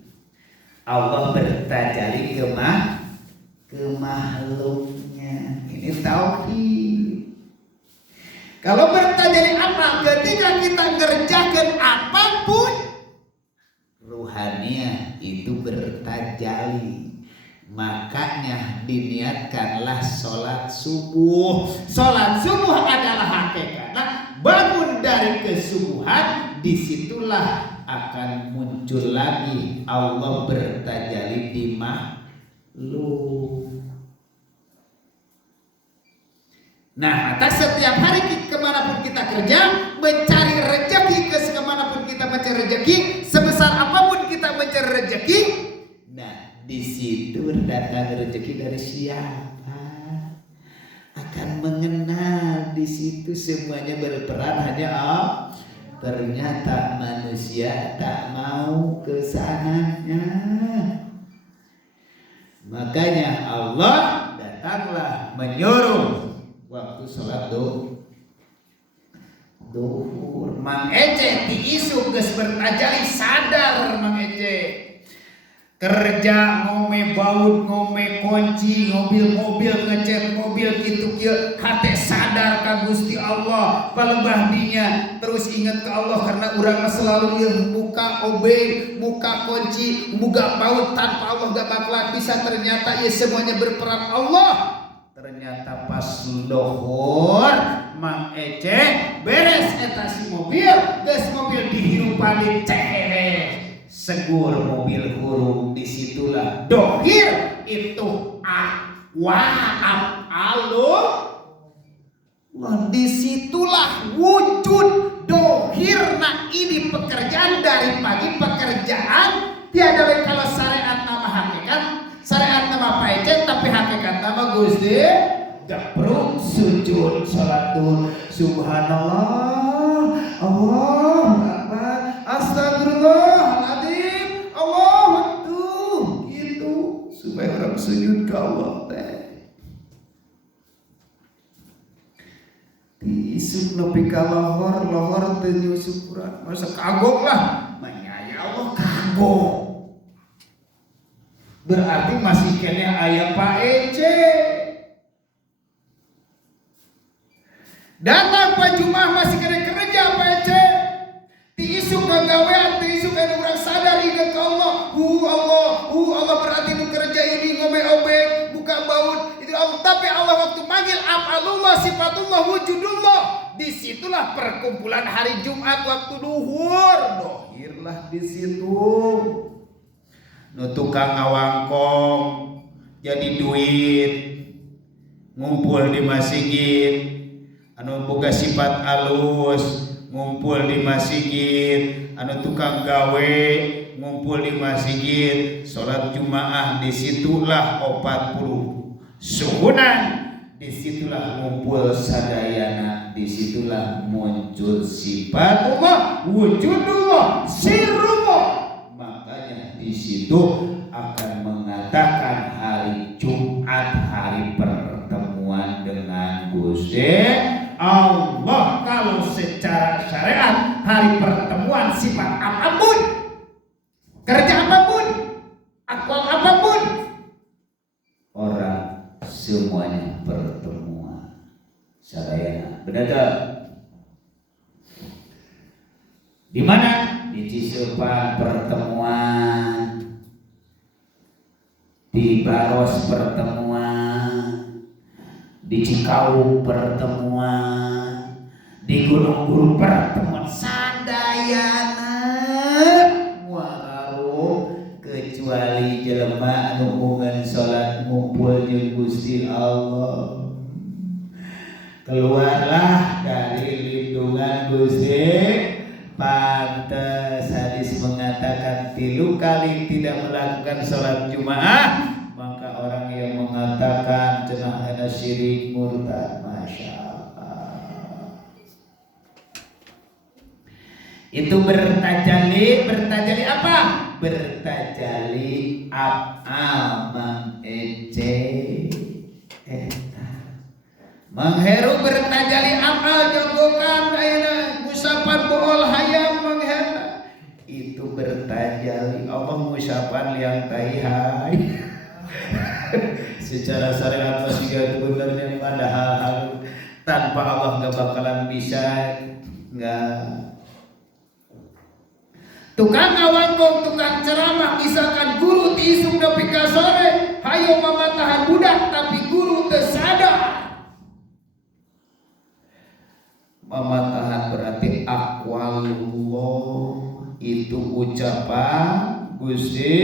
Allah bertajalli ke makhluknya. Ini tauhid. Kalau bertajalli apa? Ketika kita ngerjakan apapun, ruhaniyah itu bertajalli. Makanya diniatkanlah sholat subuh. Sholat subuh adalah hakikatnya bangun dari kesubuhan. Disitulah akan muncul lagi Allah bertajalli di makhluk. Nah, atas setiap hari kemanapun kita kerja, mencari rezeki, kemanapun kita mencari rezeki, sebesar apapun kita mencari rezeki, nah di situ datang rezeki dari siapa? Akan mengenal di situ semuanya berperan hanya Allah. Ternyata manusia tak mau ke sananya. Makanya Allah datanglah menyuruh waktu sholat duhur. Mang Ece diisuk geus bertajalli sadar Mang Ece. Kerja ngome baut, ngome kunci, mobil ngecat mobil kitu kieu hate sadar ka Gusti Allah, palebah dinya terus ingat ke Allah karena urang selalu ieu muka obeng, muka kunci, muga baut tanpa Allah gak bakalan bisa. Ternyata ieu semuanya berperan Allah. Ternyata pas lohor Mang Ece beres eta si mobil, geus mobil dihirupan di segur mobil huruf. Disitulah dohir itu alun. Disitulah wujud dohir. Nah ini pekerjaan dari pagi, pekerjaan tiada lain kalau syariat nama hakikat, syariat nama Pak Ece, tapi hakikat nama Gusti. Gak perlu sujud salat duhur, subhanallah, Allahu akbar, astagfirullahaladzim, Allahu akbar, gitu supaya orang sujud ke Allah teh. Diisuk nepi ka lohor teu nyusuk urang, masa kagok lah, manyaya Allah kagok. Berarti masih kene aya Pak Ece. Datang Pak Jumat masih kena kerja isuk ngagawean, teu isuk anu urang sadar ingat ka Allah. Allah berarti nu kerja ini ngome-obek, buka baut. Itu Allah. Tapi Allah waktu manggil af'alullah, sifatullah, wujudullah. Disitulah perkumpulan hari Jumat waktu duhur. Dohirlah di situ. Nu tukang ngawangkong jadi duit ngumpul di masjid, anu boga sifat alus ngumpul di masjid, anu tukang gawe ngumpul di masjid, sholat Jumaah disitulah 40 suhunan, disitulah ngumpul sadayana, disitulah muncul sifatullah, wujudullah, sirrullah. Makanya di situ akan mengatakan hari Jumat hari pertemuan dengan Gusti Allah. Kalau secara syariat hari pertemuan sifat apapun, kerja apapun, akwal apapun, orang semuanya pertemuan sadayana. Benar tak? Di mana? Di Cisupan pertemuan, di Baros pertemuan, di Cikaung pertemuan, di Gunung Guru pertemuan sadayana muararuh, kecuali jelema anu mungan salat ngumpul jeung Gusti Allah. Keluarlah dari lindungan Gusti. Pantes hadis mengatakan 3 kali tidak melakukan sholat Jumaah, maka orang yang mengatakan cenah ana syirik murtad. Masya Allah. Itu bertajalli apa? Bertajalli af'al mangece mengheru bertajalli af'al jogokan ayeuna usapan bool hayam menghena. Itu bertajalli Allah ngusapan liang taihai. Secara syariat masih benernya pada hal-hal tanpa Allah nggak bakalan bisa. Nggak. Tukang ngawangkong, tukang ceramah, misalkan guru tiisuk nepi ka sore, hayo mamatahan budak tapi guru teu sadar. Mamatahan berarti aqwalullah, itu ucapan Gusti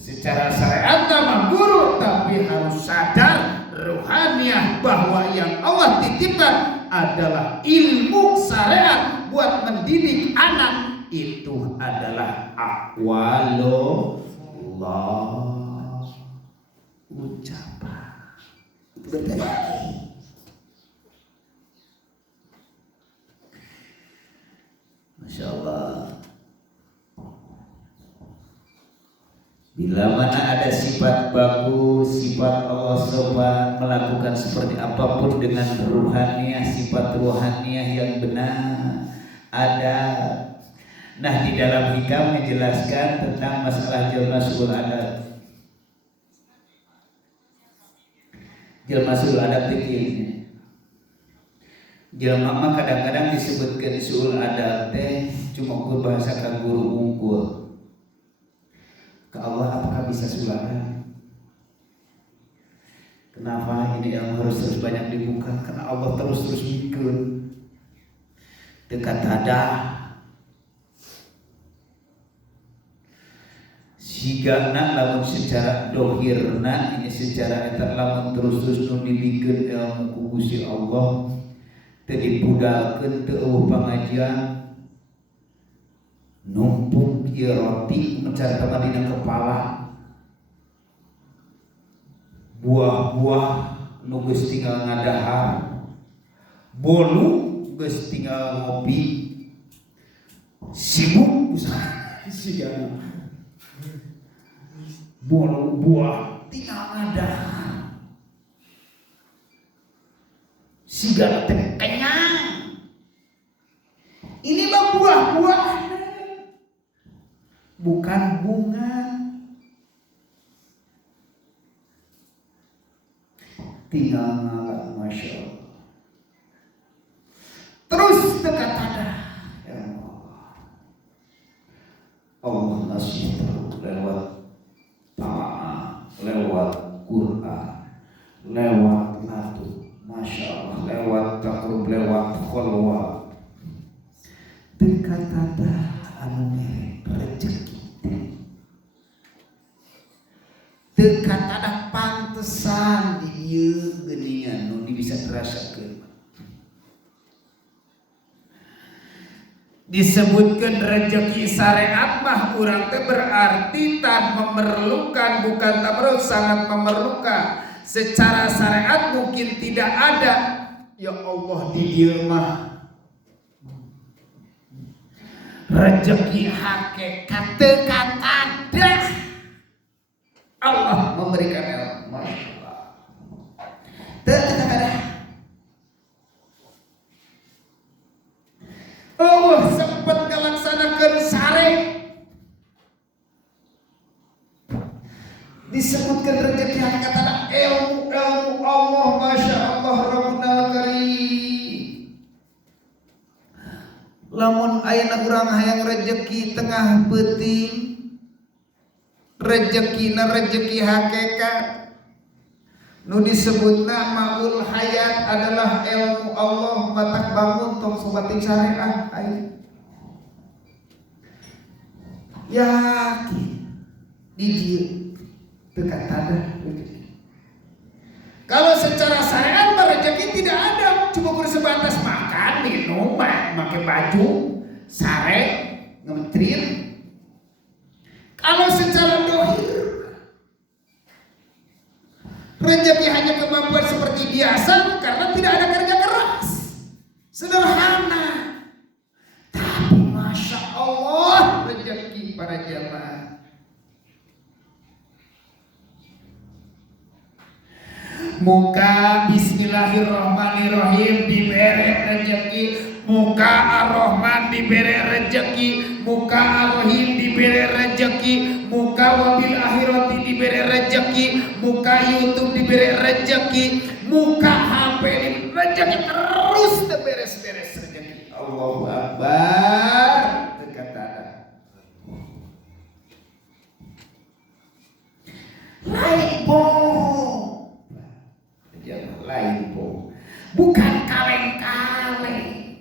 secara syariat sama guru, tapi harus sadar ruhaniyah bahwa yang Allah titipkan adalah ilmu syariat buat mendidik anak. Itu adalah aqwalullah, ucapan. Masya Allah. Bila mana ada sifat bagus, sifat Allah sopan, melakukan seperti apapun dengan ruhaniyah, sifat ruhaniyah yang benar ada. Nah, di dalam hikam menjelaskan tentang masalah jalma suul adab. Jalma suul adab itu jalma mah kadang-kadang disebutkan suul adab teh cuma berbahasa ka guru unggul. Ke Allah apakah bisa suul adab? Kenapa ini yang harus terus banyak dibuka? Karena Allah terus mikir dekat ada. Sigana lamun secara dohirna ini secara eta lamun terus nu dibikeun ilmu ku Gusti Allah teu dibudalkeun teu eueuh pangajian numpuk ieu roti mencarita dina kepala buah-buah nu geus tinggal ngadahar bolu geus tinggal ngopi sibuk usaha sigana bolu buah tinggal ada sigana teh kenyang. Ini mah buah-buah bukan bunga. Tinggal ngalah Masya Allah. Terus dekat ada ya Allah. Quran, lewat natu, masya Allah, lewat takrub, lewat kholwa, dekat ada anu rezeki, dekat ada pantesan di ieu geuningan nu bisa dirasakeun. Disebutkan rezeki syariat mah urang teh berarti tan memerlukan, bukan tak sangat memerlukan. Secara syariat mungkin tidak ada, ya Allah di dieu mah rezeki hakikat teu ada. Allah memberikan ilmu, masya Allah. Teu ada. Allah sempat ngalaksanakan sare, disebutkan rezeki hakikat ada ilmu Allah, masya Allah Rabbunal Karim. Lamun ayeuna urang hayang rezeki tengah peuting, rezekina rezeki hakikat nu disebutna maul hayat adalah ilmu Allah, matak bangun tong sobating syariah aing yakin di dieu teu katada rezeki. Kalau secara syariat rezeki tidak ada, cuma sebatas makan, minum, pakai baju, sare, ngetrit. Kalau secara dohir rezeki hanya kemampuan seperti biasa karena tidak ada kerja keras, sederhana. Tapi masya Allah rezeki para jamaah. Muka bismillahirrahmanirrahim diberi rezeki, muka ar-Rahman diberi rezeki, muka ar-Rahim diberi rezeki, muka wabil akhirati diberi rezeki, muka YouTube diberi rezeki, muka HP diberi rezeki, terus beres-beres rezeki. Allahu Akbar. Kata lain po, bukan kaleng-kaleng.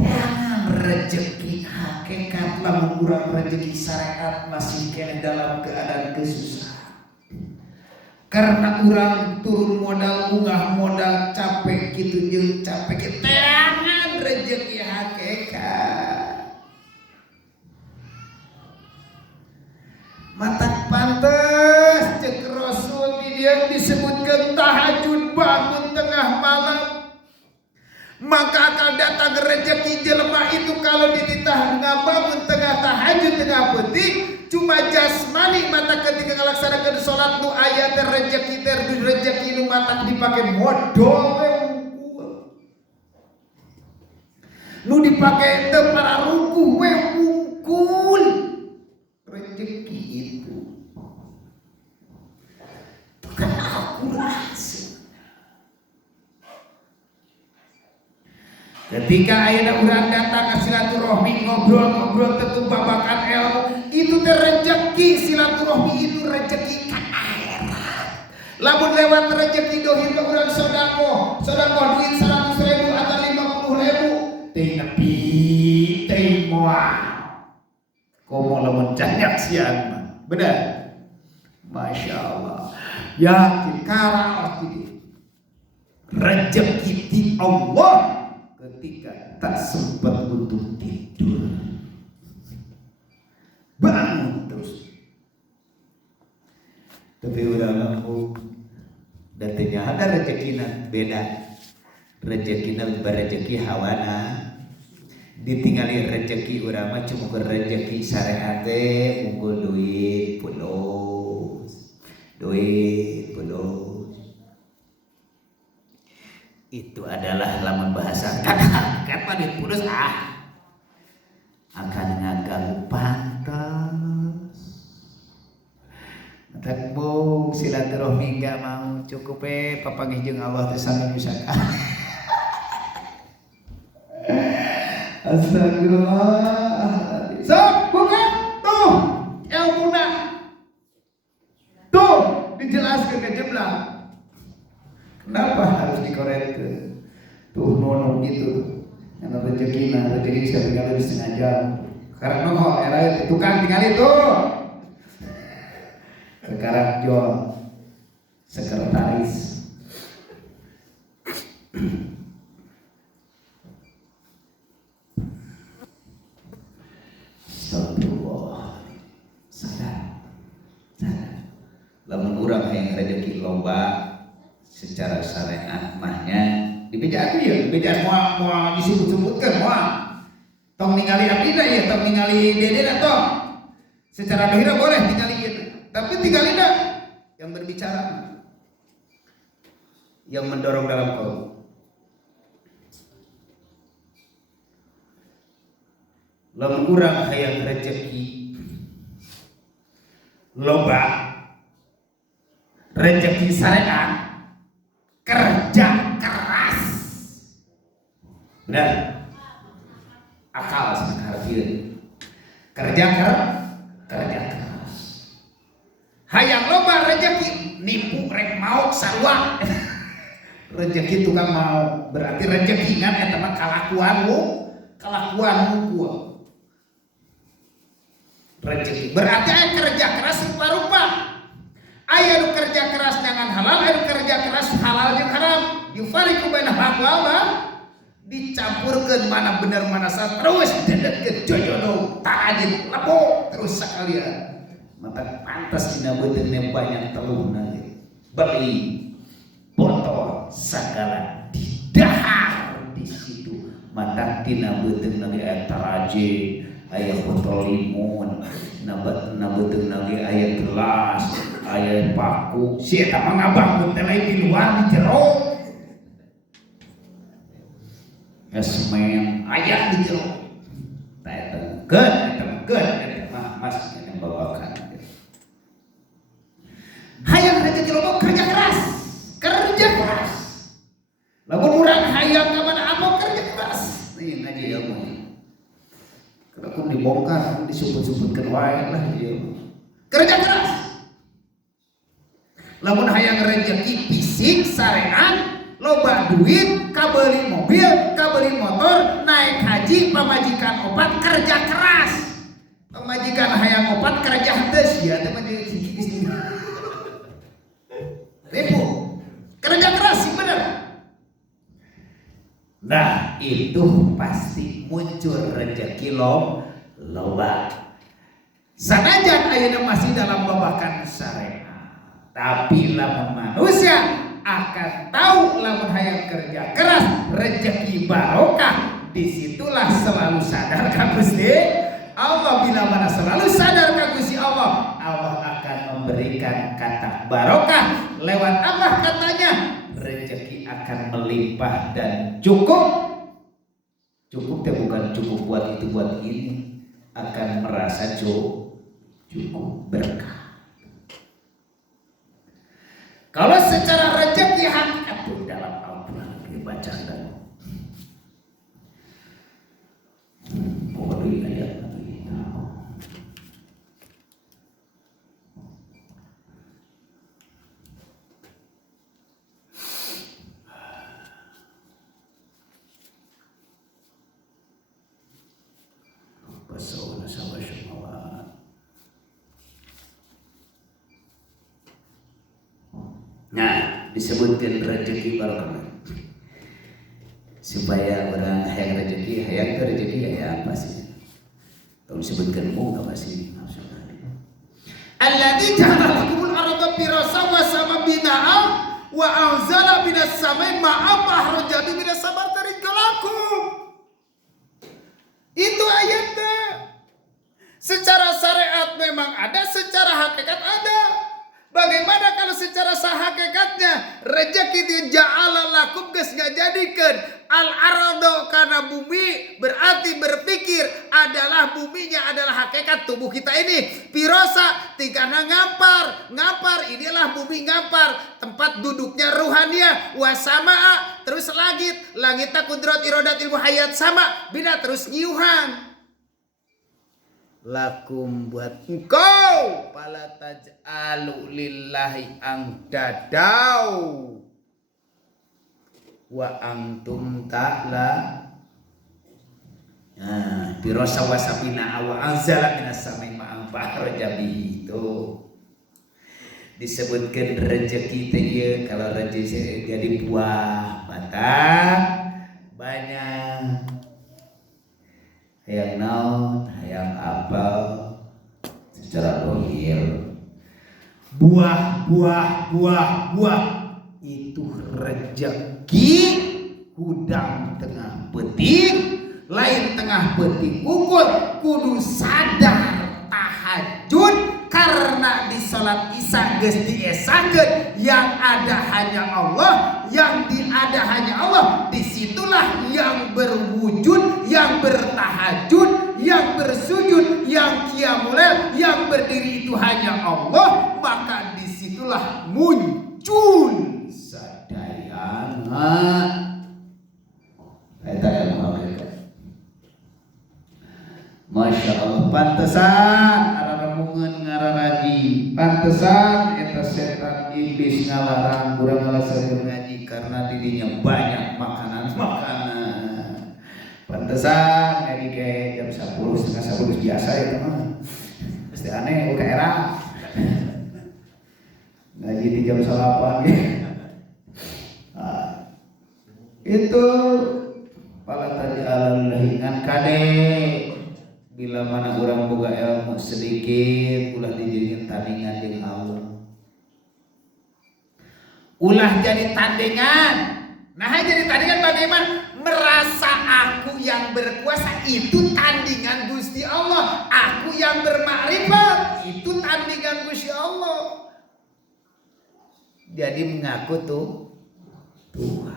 Jangan rezeki hakikat, lamun urang rezeki syariat masih kena dalam keadaan kesusahan. Karena urang turun modal, unggah modal, capek gitu jeung capek. Jangan rezeki hakikat. Matak pantes cek Rasul di dia disebutkan tahajud bangun tengah malam, maka akan datang rezeki jelema itu kalau dititah ngabangun tengah tahajud tengah penting cuma jasmani, mata ketika ngalaksanakeun salat nu aya teh rezeki teh rezeki nu matak dipake modal nu dipake teu para rukuh we wungkul rezeki itu bukan akurasi. Ketika ayeuna urang datang ke silaturahmi ngobrol-ngobrol tentu babakan ilmu itu teh rezeki. Silaturahmi itu rezeki ka akhirat. Lamun lewat rezeki dohir ke urang sodako duit 100.000 atau 50.000 teh nepi teh moal komo lamun canyak sian mah bener. Masya Allah, yakin kalah rezeki di Allah ketika tak sempat untuk tidur, bangun terus. Tapi udah ngaku datanya ada rezekina beda, rezekina berezeki hawana. Ditinggali rezeki urang mah cuma rezeki syariat teh unggul duit pulos. Itu adalah lamun bahasa kata duit pulos akan ngaganggu pantas. Tak bung silaturahmi gak mau cukup papanggih jeung Allah teh sami misaka. Astagfirullah. So gitu. Karena rezeki bisa tinggal di setengah jam. Karena kok era itu tukang tinggal itu. Sekarang jual sekretaris. Astagfirullah. Sadar. Lamun urang hayang rezeki loba secara syariat mahnya dibejaan ya, bejaan moal disebut-sebutkan moal. Tong ningali abdina ya, tong ningali dedena tong. Secara dohira boleh tinggali ieu. Tapi tinggalina yang berbicara, yang mendorong dalam kaum. Lamun urang hayang rezeki loba, rezeki syariat, kerja keras. Benar? Akal sebenarnya kerja keras. Hayang loba rezeki, nipu rek mau sarua. Rezeki tukang mau, berarti rezeki kan eta mah kalakuanmu kuat. Rezeki berarti aya kerja keras rupa-rupa. Aya nu kerja keras dengan halal, aya nu kerja keras halal jeung haram. Yufariqu baina haqwa, dicampurkeun mana bener mana salah, terus dedetkeun jojodo ta'adil lepo terus sakalian. Maka pantas dina beuteungna banyak teluhna beli botol sagala didahar di situ. Mata dina beuteungna ge aya taraje, aya botol limun, na beuteungna ge aya gelas, aya paku. Si eta mah ngabangun teh lain di luar di jero. Semen aya di jero. Tah eta geun eta mas yang bawakan. Hayang rezeki loba kerja keras. Lamun urang hayang ka mana apa kerja keras. Nih ngaji ilmu. Kalau aku dibongkar, disebut-sebutkan wae lah ieu. Kerja keras. Lamun hayang rezeki fisik syariat, loba duit, kabeli mobil, kabeli motor, naik haji, pamajikan obat, kerja keras. Pamajikan hayang obat kerja henteu ya teh mah ribu. Kerja keras sih bener. Nah itu pasti muncul rezeki loba. Sanajan ayeuna masih dalam babakan syariat, tapi lamun manusia akan tahu lamun hayang kerja keras rezeki barokah, disitulah selalu sadar ka Gusti Allah. Bila mana selalu sadar ka Gusti Allah, Allah akan memberikan kata barokah. Lewat apa katanya? Rezeki akan melimpah dan cukup. Cukup teh bukan cukup buat itu buat ini, akan merasa cukup berkah. Kalau secara rezeki hakikat pun dalam Al-Quran dibaca dan pokoknya ayat lagi. Basawna sama syamawat. Nah, disebutkan rezeki barokah. Supaya orang hayang rezeki, hayang apa sih? Kalau disebutkan apa sih maksudnya? Alladzi ja'ala lakumul arda firashan wa sama bina'a wa anzala minas samai ma'an fakhraja minas samari rizqakum. Itu ayatnya. Secara syariat memang ada, secara hakikat ada. Bagaimana kalau secara hakikatnya rezeki di ja'ala lakum geus ngajadikeun al-ardo kana bumi, berarti berpikir adalah buminya adalah hakikat tubuh kita ini. Pirosa tingkana ngampar inilah bumi ngampar, tempat duduknya ruhania. Wasamaa terus langit kudrat irodat ilmu hayat sama bina terus nyiuhan. Lakum buat engkau pala taj'alu lillahi ang dadau wa antum ta'la birosa wasabina wa anzala minas samai ma'an fa'araja bihi itu disebutkan rezeki teh ieu kalau rezeki jadi buah batang banyak hayang naon hayang apel secara dohir buah itu rezeki hudang tengah peting lain tengah peting ukul kudu sadar tahajud karena di salat isya geus diesakeun yang ada hanya Allah yang diada hanya Allah disitulah yang berwujud yang bertahajud yang bersujud yang qiyamul lail yang berdiri itu hanya Allah maka disitulah muncul sadayana eta yang hakikat Masya Allah pantesan araremungeun ngararaji pantesan eta setan iblis ngalarang urang ngalasakeun ngaji karena dirinya banyak makanan pantesan ngaji ke jam 10 setengah 10 biasa ya teman pasti aneh ke era ngaji di jam 8 itu pala tadi alalahingan kade bila mana orang boga ilmu sedikit ulah dijadikan tandingan dengan Allah ulah jadi tandingan nah jadi tandingan bagaimana merasa aku yang berkuasa itu tandingan Gusti Allah aku yang bermakrifat itu tandingan Gusti Allah jadi mengaku tuh Tuhan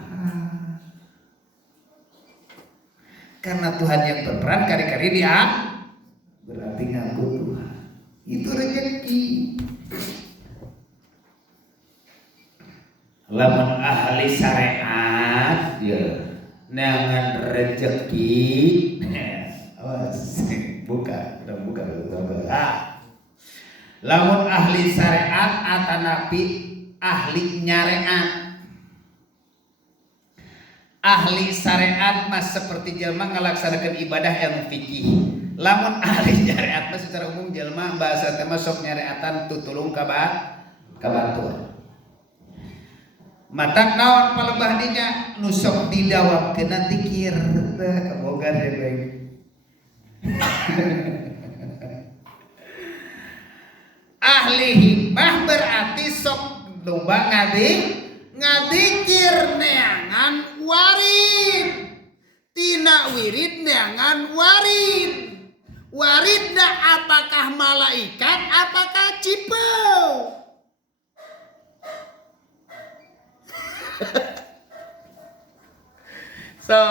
karena Tuhan yang berperan kari-kari dia berarti ngaku Tuhan itu rezeki lamun ahli syariat ya neangan rezeki buka lamun ahli syariat atanapi ahli nyareat ahli syariat mas seperti jelma ngalaksanakan ibadah yang fikih lamun ahli syariat mas secara umum jelma bahasa tema sok nyareatan tutulung kabatur matak naon palebah dinya nusok didawamkeun nanti kir kabogan ya baik ahli hikmah berarti sok loba ngadikir neangan warid tina wirid neangan waridna apakah malaikat apakah cipeu so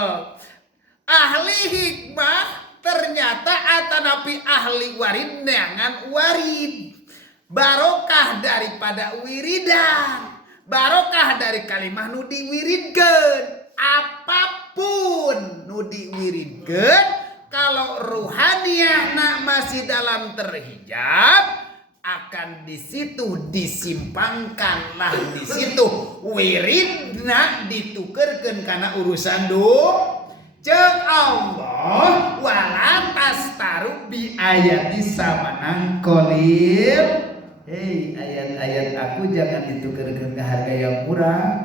ahli hikmah ternyata atanapi ahli warid neangan warid barokah daripada wiridan barokah dari kalimah nu diwiridkeun apapun nu diwiridkeun kalau ruhaniyahna masih dalam terhijab akan di situ disimpangkanlah di situ wiridna ditukerkeun kana urusan jeung Allah wala tastaru bi ayati samanang qalil. Hei ayat-ayat aku jangan ditukarkan ke harga yang murah.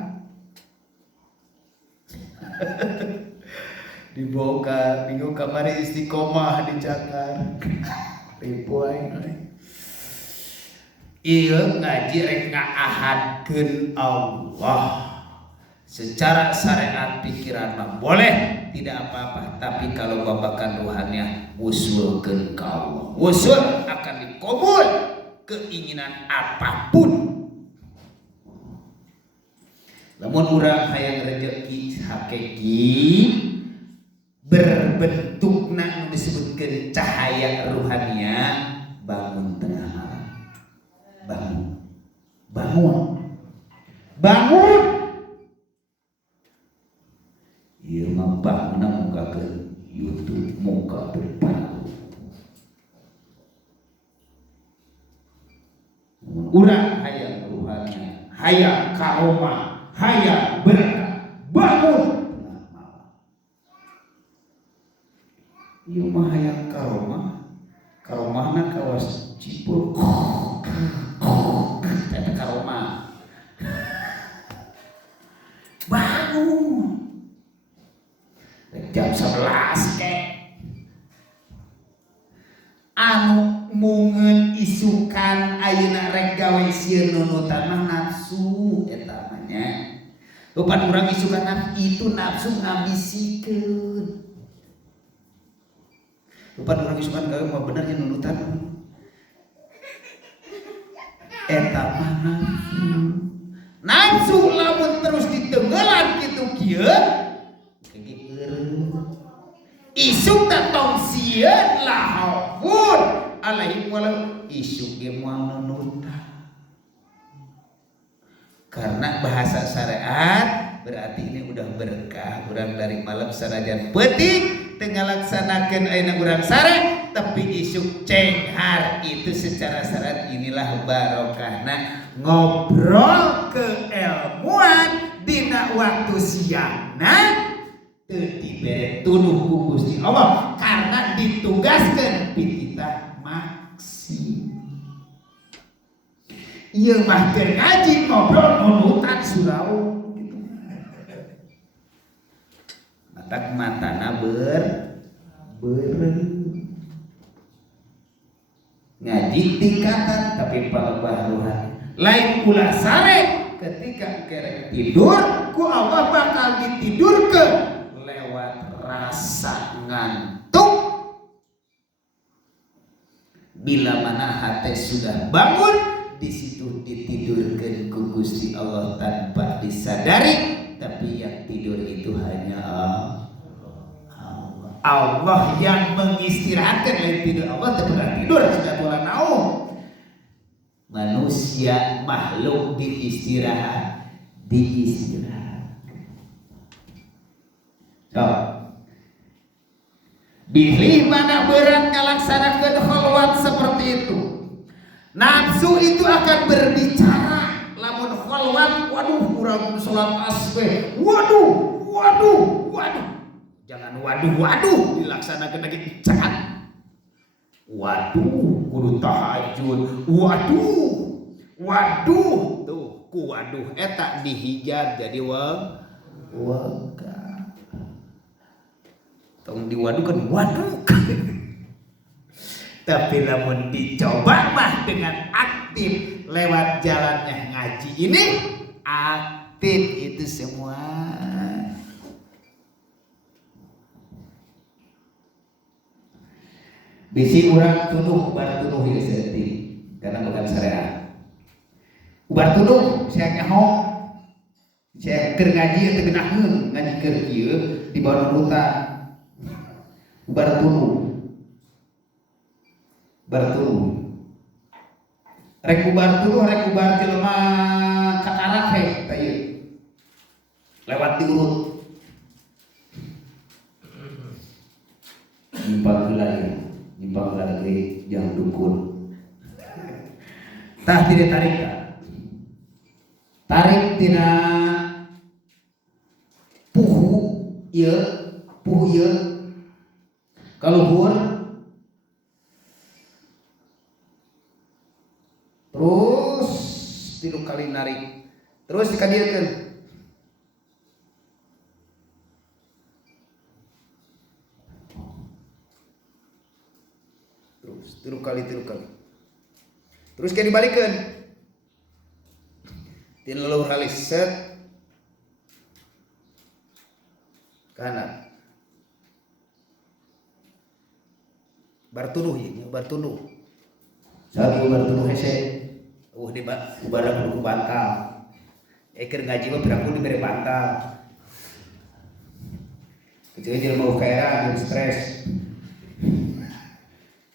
Dibawa minggu kamari istiqomah dicakar. Ribuan. Ieu ngaji rek ngaahadkeun Allah. Secara syariat pikiran mah boleh tidak apa-apa, tapi kalau babakan ruhannya usulkeun ka Allah. Usul akan dikabul. Keinginan apapun lamun urang hayang rezeki hakiki berbentukna disebutkeun cahaya ruhaniyah bangun tengah malam bangun ieu mah bangunna muka ke YouTube muka depan urang hayang ruhaniyah hayang karomah hayang berkah bangun ieu mah hayang karomahna kawas Cipul eta karomah bangun jam 11 kek anu mungeun isukan ayeuna rek gawe sieun nunutan mah nafsu eta mah nya rupan urang isukan itu nafsu ngabisikeun rupan urang isukan gawe mah bener nya nunutan eta mah nafsu lamun terus ditenggelan kitu kieu isuk tong sieun lahapun alaihi walau isuk ge moal nunutan karena bahasa syariat berarti ini udah berkah urang dari malam sanajan peuting teu ngalaksanakeun ayeuna urang sare tapi isuk cenghar itu secara syariat inilah barokahna ngobrol keilmuan dina waktu siangna teu dibere tunuh ku Gusti Allah karena ditugaskeun pititah maksi. Ieu mah keur ngaji ngobrol nunutan surau gitu. Matak matana beureum. Ngaji tingkatan tapi palabaruhan. Lain ulah sare ketika kerek tidur ku Allah bakal ditidurkeun lewat rasa ngantuk bila mana hati sudah bangun di situ ditidurkan ku Gusti Allah tanpa disadari tapi yang tidur itu hanya Allah yang mengistirahatkan lain tidur Allah tidak tidur sudah bola naung manusia makhluk diistirahat so, pilih mana berat ngalaksanakeun khalwat seperti itu. Nafsu itu akan berbicara. Lamun khalwat, waduh, urang salat asbeh. Waduh. Jangan waduh dilaksanakeun lagi jangan. Waduh, kudu tahajud. Waduh. Tuh, ku waduh eta dihijab jadi waga. Tong diwadukan waduh tapi lamun dicoba mah dengan aktif lewat jalannya ngaji ini aktif itu semua bisi urang tunuh ubar tunuh ya seperti karena bukan syariat ubar tunuh saya nyaho saya keur ngaji teu geunaheun ngaji keur kieu di bawah nurutan bartunu rek ubar jelema kakarak he teu lewat diurut nyimpang lagi yang dukun tah tidak tarik tina puhu ieu kaluhur terus 3 kali narik terus dikadieukeun terus 3 kali terus kayak dibalikeun tina leluhur halis set kanan bartunuh saat bartunuh hese di ubaran kudu bantal keur ngaji mah piraku dibere bantal kecuali jelema kaera anu stres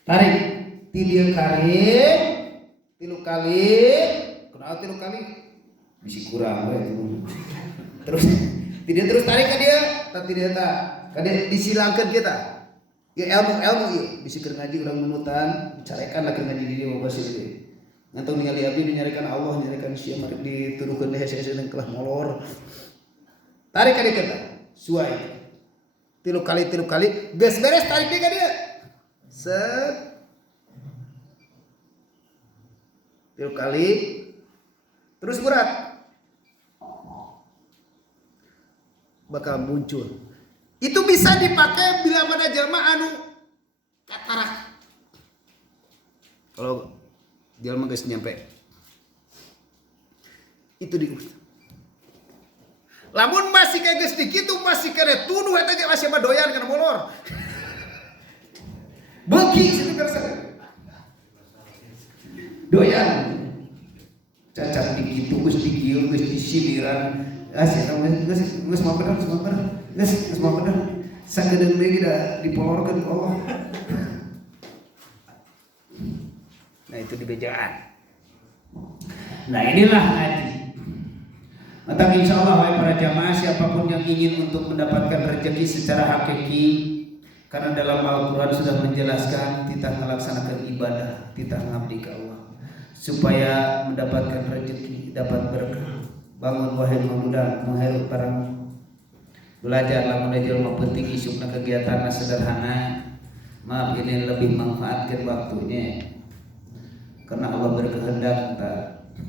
tarik ti dieu kali 3 kali kunaon 3 kali bisi kurang we terus tidak terus tarik ka dia tapi dia tak ka dia disilangkeun kita ya ilmu ieu bisi keur ngaji urang nunutan carekan lah keur ngaji di dieu basi ieu ngantong ningali abdi nyarikan Allah nyarikan sia mari dituduhkeun hese-hese kelah molor tarik ka dia kita suai 3 kali geus beres tarik deui ka dieu set 3 kali terus berat bakal muncul. Itu bisa dipakai bila pada jelema anu katarak. Kalau jelema geus nyampe itu diurus. Lamun masih kayak geus dikitu masih kere tuduh eta ge masih doyan kana molor. Beuki situ kerasa. Doyan. Cacat dikitu geus dikieu geus disindiran. Geus mau bener. Sagedeung deui da dipolorkeun ku Allah. Nah itu dibejaan. Nah inilah ngaji. Maka insya Allah wahai para jamaah siapapun yang ingin untuk mendapatkan rezeki secara hakiki, karena dalam Al-Quran sudah menjelaskan kita melaksanakan ibadah, kita ngabdi ke Allah supaya mendapatkan rezeki, dapat berkah. Bangun wahai pemuda menghirup barang belajar lamun jelema penting isukna kegiatanna sederhana. Maaf ini lebih manfaatkan waktunya karena Allah berkehendak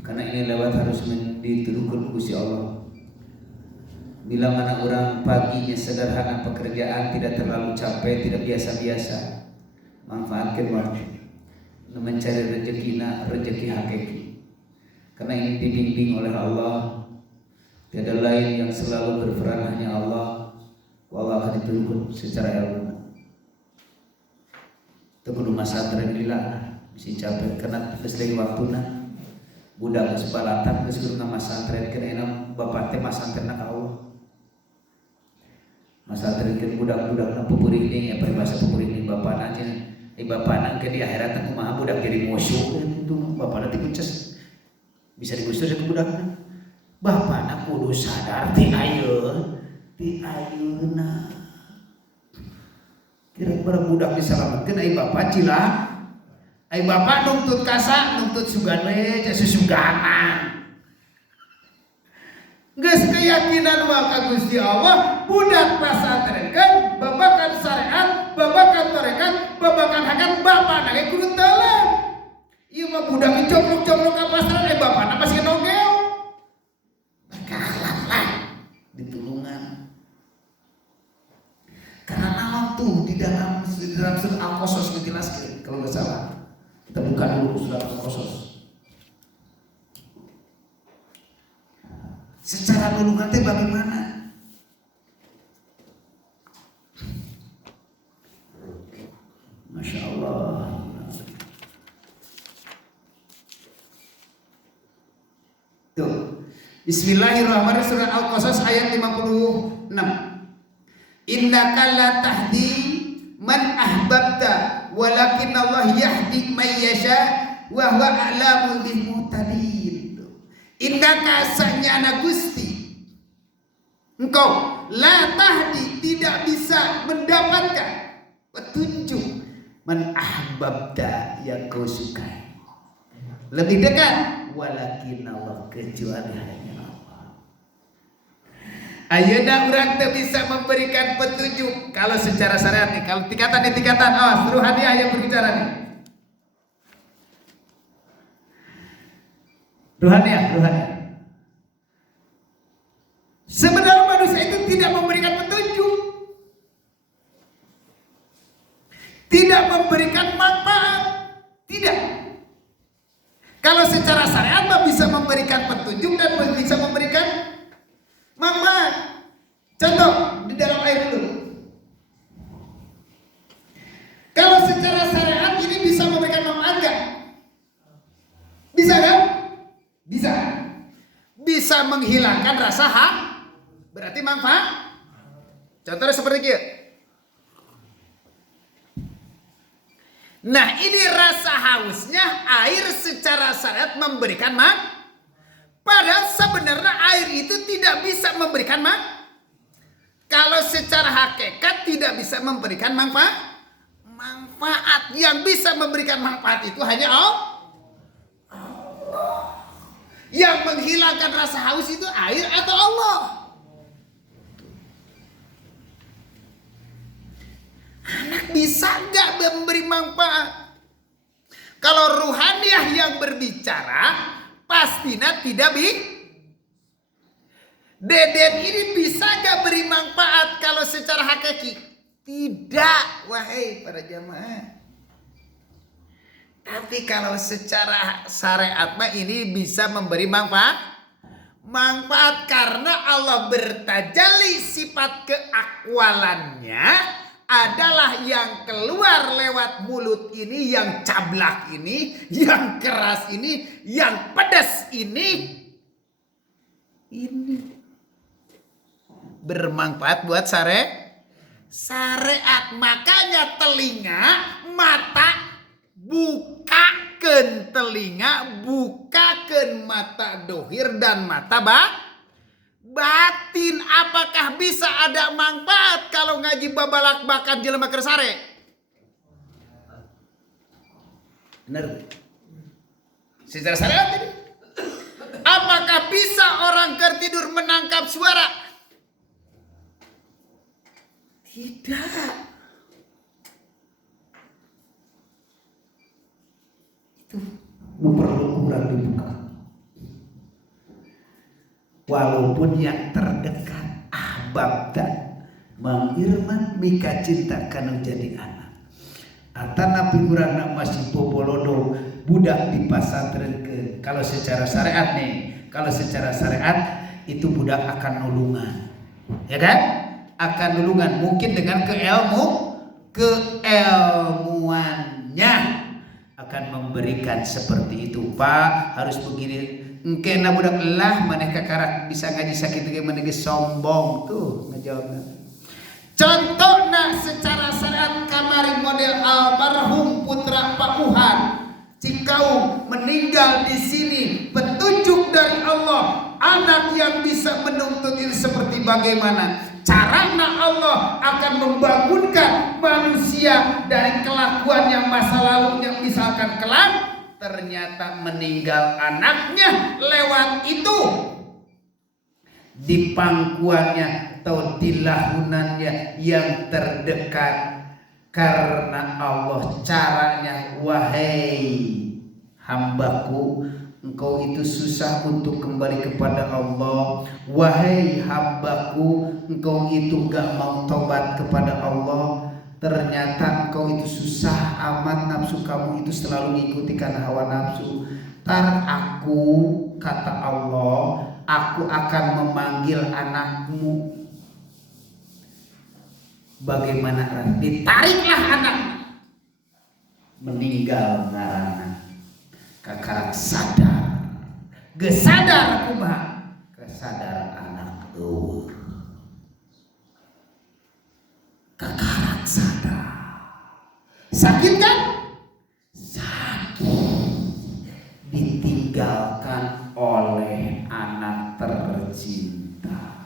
karena ini lewat harus dituduhkan Gusti Allah. Bila mana orang paginya sederhana pekerjaan tidak terlalu capek, tidak biasa-biasa, manfaatkan waktu mencari rezeki hakiki. Karena ini dibimbing oleh Allah. Tiada lain yang selalu berperan hanya Allah. Allah akan ditunjuk secara ilmu. Itu kudu masa terlila mesti capek karena geus deui waktuna. Budak geus balatan geus kudu ngamasantren kenena bapak teh masantrenna ka Allah. Masantrenkeun budak-budakna pupuring apa bahasa pupuring bapana aja. Bapana ke di akhirat kumaha budak jadi musuh itu bapana teh kunces. Bisa digusur ke budakna. Bapana kudu sadar ti ayeuna. Kira-kira budak diselamatkeun ai bapak cilah. Ai bapak nuntut kasa, nuntut sugan we, susuganan. Geus keyakinan wa ka Gusti Allah, budak pasantrenkeun, babakan syariat, babakan tarekat, babakan hakat bapana ge kudu teuleum. Ieu mah budak coplok-coplok ka pasar ai bapana masih nogeo. Kalah lah ditulungan. Karena waktu di dalam surat Al-Qasas dijelaskan kalau enggak salah. Kita buka dulu surat Al-Qasas. Secara nulungan teh bagaimana? Masya Allah. Tuh. Bismillahirrahmanirrahim surat Al-Qasas ayat 56. Innaka la tahdi man ahbabta walakin Allah yahdi man yasha wa huwa a'lamu bil muhtadin. Innaka sanyana Gusti engkau la tahdi tidak bisa mendapatkan petunjuk man ahbabta yang kau sukai. Lebih dekat walakin Allah kecuali hanya Allah. Ayeuna urang teu bisa memberikan petunjuk kalau secara syariat nih, kalau tingkatan awas ruhani yang berbicara nih. Ruhani. Sebenarnya manusia itu tidak memberikan petunjuk. Tidak memberikan manfaat. Tidak. Kalau secara syariat bisa memberikan petunjuk dan bisa memberikan manfaat. Contoh di dalam air dulu. Kalau secara syariat ini bisa memberikan manfaat enggak? Bisa kan? Bisa. Bisa menghilangkan rasa berarti manfaat. Contohnya seperti ini. Nah ini rasa hausnya air secara syariat memberikan manfaat. Padahal sebenarnya air itu tidak bisa memberikan manfaat. Kalau secara hakikat tidak bisa memberikan manfaat. Manfaat yang bisa memberikan manfaat itu hanya Allah. Yang menghilangkan rasa haus itu air atau Allah. Anak bisa nggak memberi manfaat? Kalau ruhaniah yang berbicara, pastinya tidak Deden ini bisa nggak beri manfaat kalau secara hakiki? Tidak, wahai para jamaah. Tapi kalau secara syariat mah ini bisa memberi manfaat. Manfaat karena Allah bertajalli, sifat keakwalannya adalah yang keluar lewat mulut ini, yang cablak ini, yang keras ini, yang pedas ini bermanfaat buat syariat. Makanya telinga, mata, bukakan telinga, bukakan mata dohir dan mata batin. Apakah bisa ada manfaat kalau ngaji babalak bakan jelema kersare? Benar. Secara syariat ini. Apakah bisa orang tertidur menangkap suara? Tidak. Itu perlu kurang dibuka. Walaupun yang terdekat ahbab dan Mang Irman mika cinta kanu jadi anak. Atana pingurana masih popolodo budak di pesantren ke. Kalau secara syariat nih, kalau secara syariat itu budak akan nulungan, ya kan? Akan nulungan mungkin dengan keilmuannya akan memberikan seperti itu. Pak harus begini. Engkena budak lah maneh kakarak bisa ngaji sakit ge maneh sombong tuh ngejawabna. Contohnya secara syariat kamari model almarhum putra Pak Uhan Cikaung meninggal di sini, petunjuk dari Allah, anak yang bisa menuntut ini seperti bagaimana caranya Allah akan membangunkan manusia dari kelakuan yang masa lalunya, misalkan kelak ternyata meninggal anaknya, lewat itu di pangkuannya atau di lahunannya yang terdekat. Karena Allah caranya, wahai hambaku, engkau itu susah untuk kembali kepada Allah. Wahai hambaku, engkau itu gak mau tobat kepada Allah. Ternyata engkau itu susah amat, nafsu kamu itu selalu mengikuti karena hawa nafsu. Tar aku, kata Allah, aku akan memanggil anakmu. Bagaimana? Ditariklah anak, meninggal ngarana kakarak sadar, gesadar kumaha, kesadar anak tuh kakarak sadar. Sakit kan? Sakit, ditinggalkan oleh anak tercinta.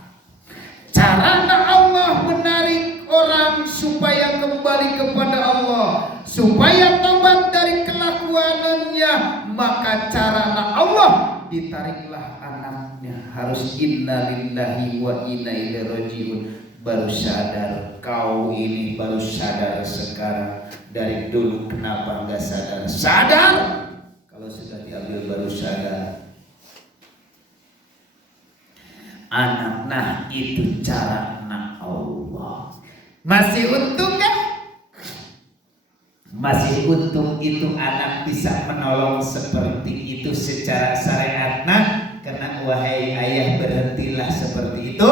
Caranya Allah menarik orang supaya kembali kepada Allah, supaya tobat dari kelakuannya. Maka caranya Allah, ditariklah anaknya. Harus innalillahi wa inna ilaihi rajiun. Baru sadar, kau ini baru sadar sekarang. Dari dulu kenapa enggak sadar? Sadar kalau sudah diambil baru sadar. Anak, nah itu cara Allah. Masih untung kan? Masih untung itu anak bisa menolong seperti itu secara syariat. Nah, karena wahai ayah, berhentilah seperti itu,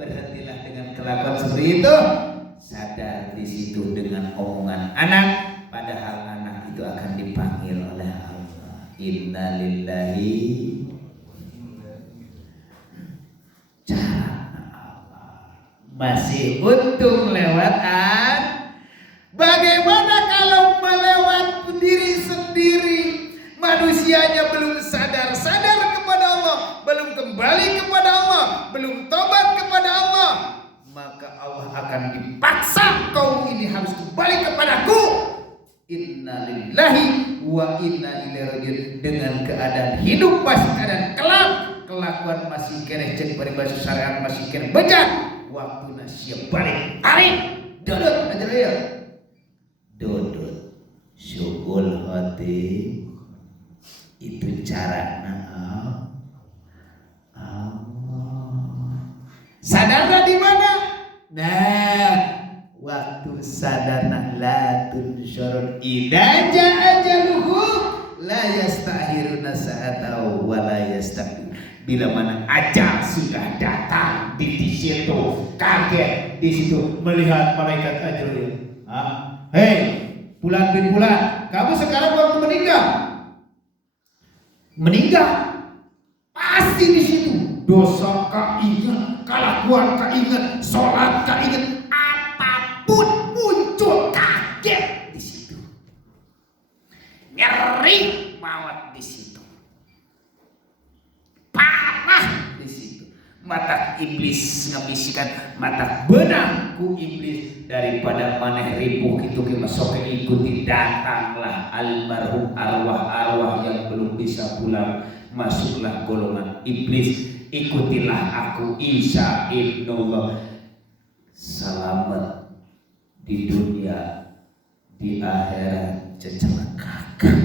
berhentilah dengan kelakuan seperti itu. Sadar di situ dengan omongan anak, padahal anak itu akan dipanggil oleh Allah. Innalillahi. Masih untung lewatan. Bagaimana kalau melewat diri sendiri? Manusianya belum sadar kepada Allah, belum kembali kepada Allah, belum tobat kepada Allah, maka Allah akan dipaksa, kau ini harus kembali kepadaku. Innalillahi wa inna ilaihi rajiun. Dengan keadaan hidup masih keadaan kelak, kelakuan masih kere cek peribahasa syariat masih kere bejat. Waktu siap balik tarik duduk aja ya. dodot syu'ul khotim itu carana sadarna di mana? Nah, waktu sadarna la tunsyurun idza jaa ajaluhum la yastahiruna sa'atau wa la yastaqdim. Bila mana ajal sudah datang di situ, kaget di situ melihat malaikat ajal. Hei, bulan bin bulan, kamu sekarang waktu meninggal pasti di situ dosa keinget, kelakuan keinget, sholat keinget, apapun muncul kaget di situ, ngeri mawat di situ, parah di situ. Mata iblis ngabisikan mata benang ku iblis daripada maneh ripuh itu ke masuk ikuti datanglah almarhum arwah-arwah yang belum bisa pulang, masuklah golongan iblis, ikutilah aku Isa ibnullah, selamat di dunia, di akhirat cecelakakan.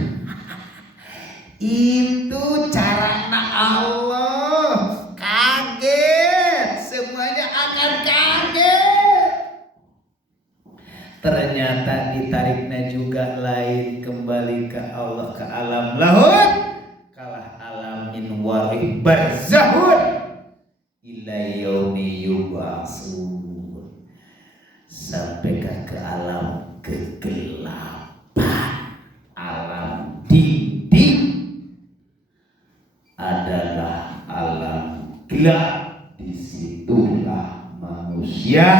Itu carana Allah. Kaget, semuanya akan kaget. Ternyata ditariknya juga lain, kembali ke Allah, ke alam lahut, kalah alam min warih barzahun ila yaumi yub'atsun, sampai ke alam kegelapan, alam dinding adalah alam gelap. Disitulah manusia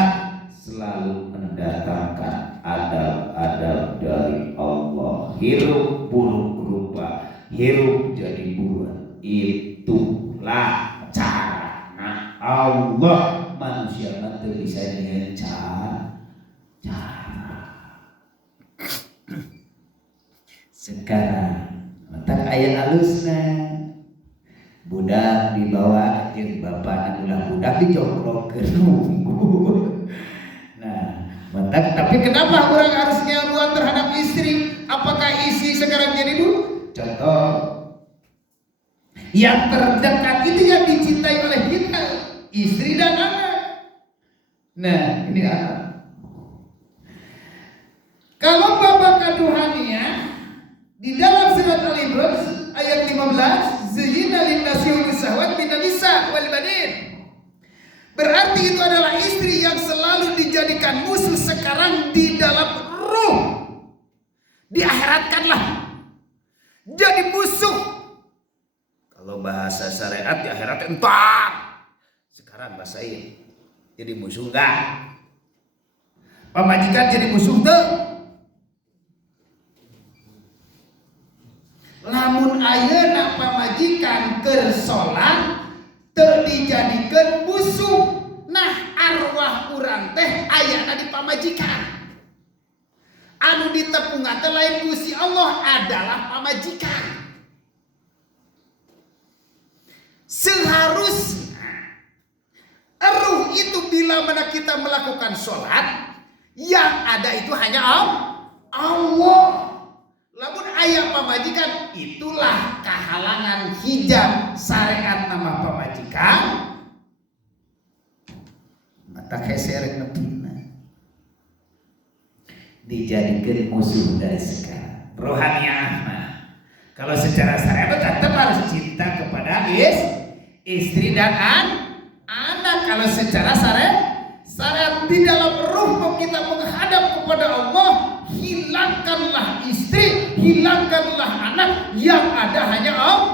selalu mendatangkan adab-adab dari Allah. Hirup buruk rupa, hirup jadi buruan. Itulah cara Allah. Manusia nanti bisa dengan cara. Sekarang letak ayat halusnya, budak dibawa jeung bapak ulah budak dijongkrokkeun nunggu. Nah, mantap. Tapi kenapa orang harus nyamuan terhadap istri? Apakah istri sekarang jadi dulu? Contoh, yang terdekat itu yang dicintai oleh kita, istri dan anak. Nah, ini anak. Kalau Bapak Kaduhania di dalam surat Al-Imran ayat 15, Zayyana lin-nasi hubus-syahwat minan nisa wal banin. Berarti itu adalah istri yang selalu dijadikan musuh sekarang di dalam ruh. Diakhiratkanlah jadi musuh. Kalau bahasa syariat di akhirat entar. Sekarang bahasa ini jadi musuh enggak? Pamajikan jadi musuh tuh. Lamun ayeuna pamajikan keur salat teu dijadikeun musuh. Nah, arwah urang teh ayana di pamajikan. Anu ditepungan teh lain Gusti Allah adalah pamajikan. Seharusnya ruh itu bila mana kita melakukan salat, yang ada itu hanya Allah. Lamun aya pamajikan, itulah kehalangan hijab syariat nama pamajikan. Mata keserek nepina dijadikan musuh dari sekarang. Rohaniah mah kalau secara syariat tetap harus cinta kepada istri dan anak. Kalau secara syariat di dalam ruh kita menghadap kepada Allah, hilangkanlah istri, hilangkanlah anak, yang ada hanya Allah.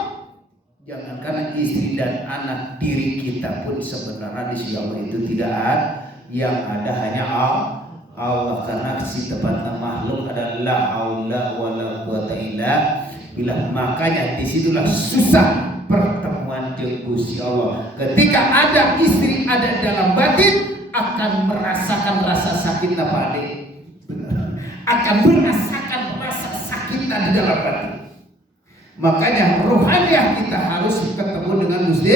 Jangankan istri dan anak, diri kita pun sebenarnya di sisi Allah itu tidak ada, yang ada hanya Allah. Karena si tepatnya makhluk adalah haula wala quwata illa billah. Makanya disitulah susah pertemuan dengan Gusti Allah. Ketika ada istri ada dalam batin, akan merasakan rasa sakit apa adik? Akan merasakan rasa sakit di dalam batin. Makanya rohaniah kita harus ketemu dengan Gusti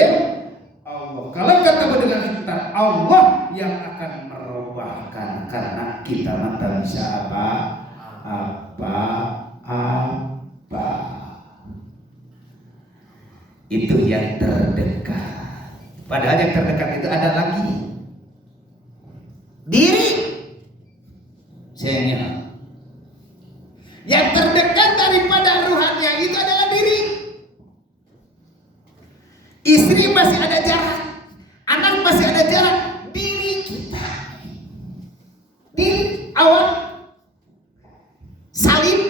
Allah. Kalau ketemu dengan kita, Allah yang akan merubahkan, karena kita mata bisa apa? apa-apa. Itu yang terdekat. Padahal yang terdekat itu ada lagi. Diri. Sayangnya. Yang terdekat daripada ruhannya itu adalah diri. Istri masih ada jarak, anak masih ada jarak, diri kita, diri awak salim.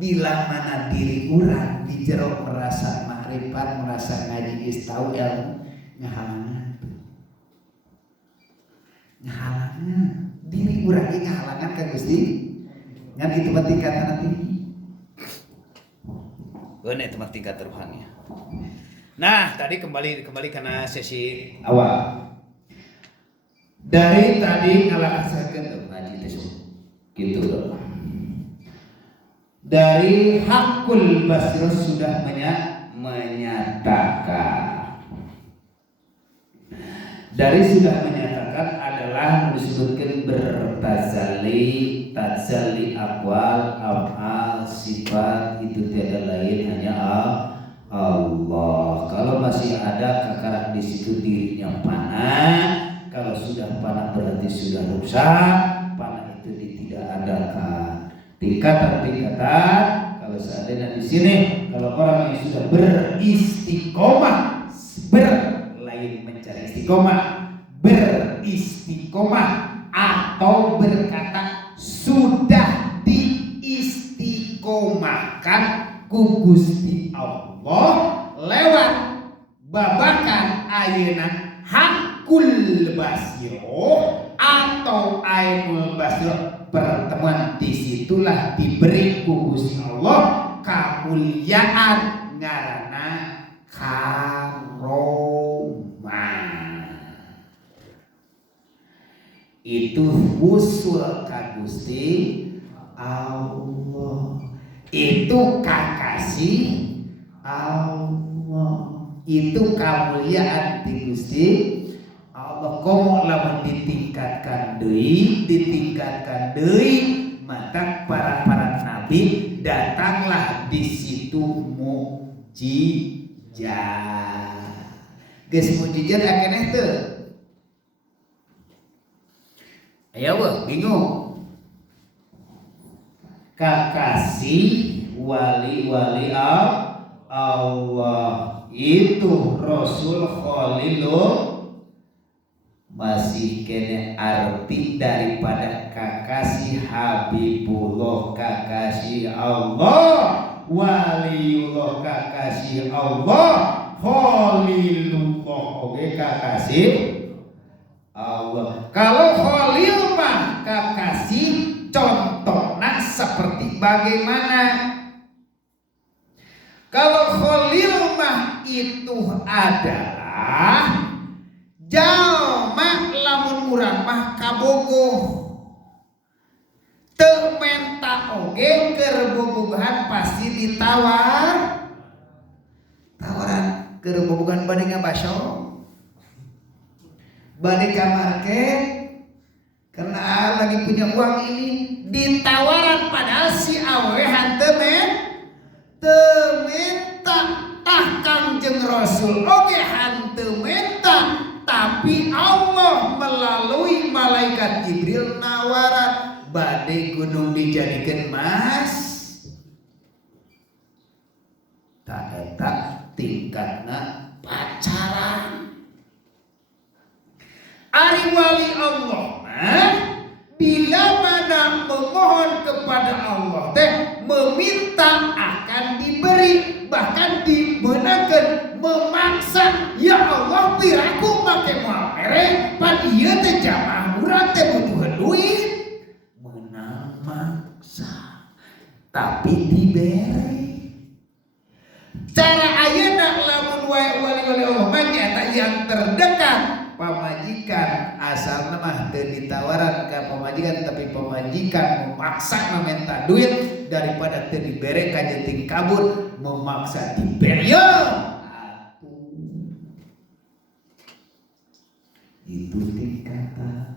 Bila mana diri urang di jero merasa makrifat, merasa ngaji istau ilmu, ngahalangan diri urang ini ngahalangan kan Gusti. Ngan itu tingkatan nanti. Benar itu tingkat rohani. Nah, tadi kembali karena sesi awal. Dari tadi ngalaksakeun ngaji teh gitu loh. Dari Hakul Basri sudah menyatakan. Dari sudah menyatakan adalah disebutkan bertazali, tazali akwal, af'al, sifat itu tiada lain hanya Allah. Kalau masih ada kekarak di situ dirinya panah, kalau sudah panah berarti sudah rusak, panah itu tidak adakan. Tingkatan-tingkatan. Kalau seandainya di sini, kalau orang yang sudah beristiqomah, lain mencari istiqomah, beristiqomah atau berkata sudah diistiqomahkan ku Gusti Allah lewat babakan ayeuna Hakul Basiro atau Ainul Basiro. Pertemuan disitulah diberi ku Gusti Allah kamuliaan ngaranna karomah. Itu usul ka Gusti Allah. Itu kakasih Allah. Itu kamuliaan di Gusti Allah. Komo lamun ditingkatkan deui mata para nabi datanglah di situ mukjizat. Geus mukjizat akeneh teu? Aya weh bingung. Kakasih wali-wali Allah itu Rasul Khalilullah masih kene arti daripada kakasih Habibullah, kakasih Allah, waliullah, kakasih Allah, Khalilullah, oke kakasih Allah. Kalau Khalil mah kakasih, contohnya seperti bagaimana? Kalau Khalil mah itu adalah jalma lamun urang mah kabogoh teu menta oge keur bobogohan pasti tawaran keur bobogohan bade ngabaso bade ka market karena lagi punya uang ini ditawaran padahal si awewe hanteu menta tah Kangjeng Rasul oge hanteu menta. Tapi Allah melalui malaikat Jibril nawaran bade gunung dijadikan mas. Tak eta tingkatna pacaran. Ari wali Allah mah bila mana memohon kepada Allah teh meminta akan diberi, bahkan dibenakeun memaksa. Ya Allah piraku make moal mere pan ieu teh jamaah urang teh butuh duit meunang maksa tapi diberi. Cara ayeuna lamun wali-wali Allah mah nyaeta yang terdekat pamajikan asalna mah teu ditawaran ka pamajikan tapi pamajikan memaksa meminta duit daripada teu dibere ka jenting kabur memaksa diberi. Itu tingkatan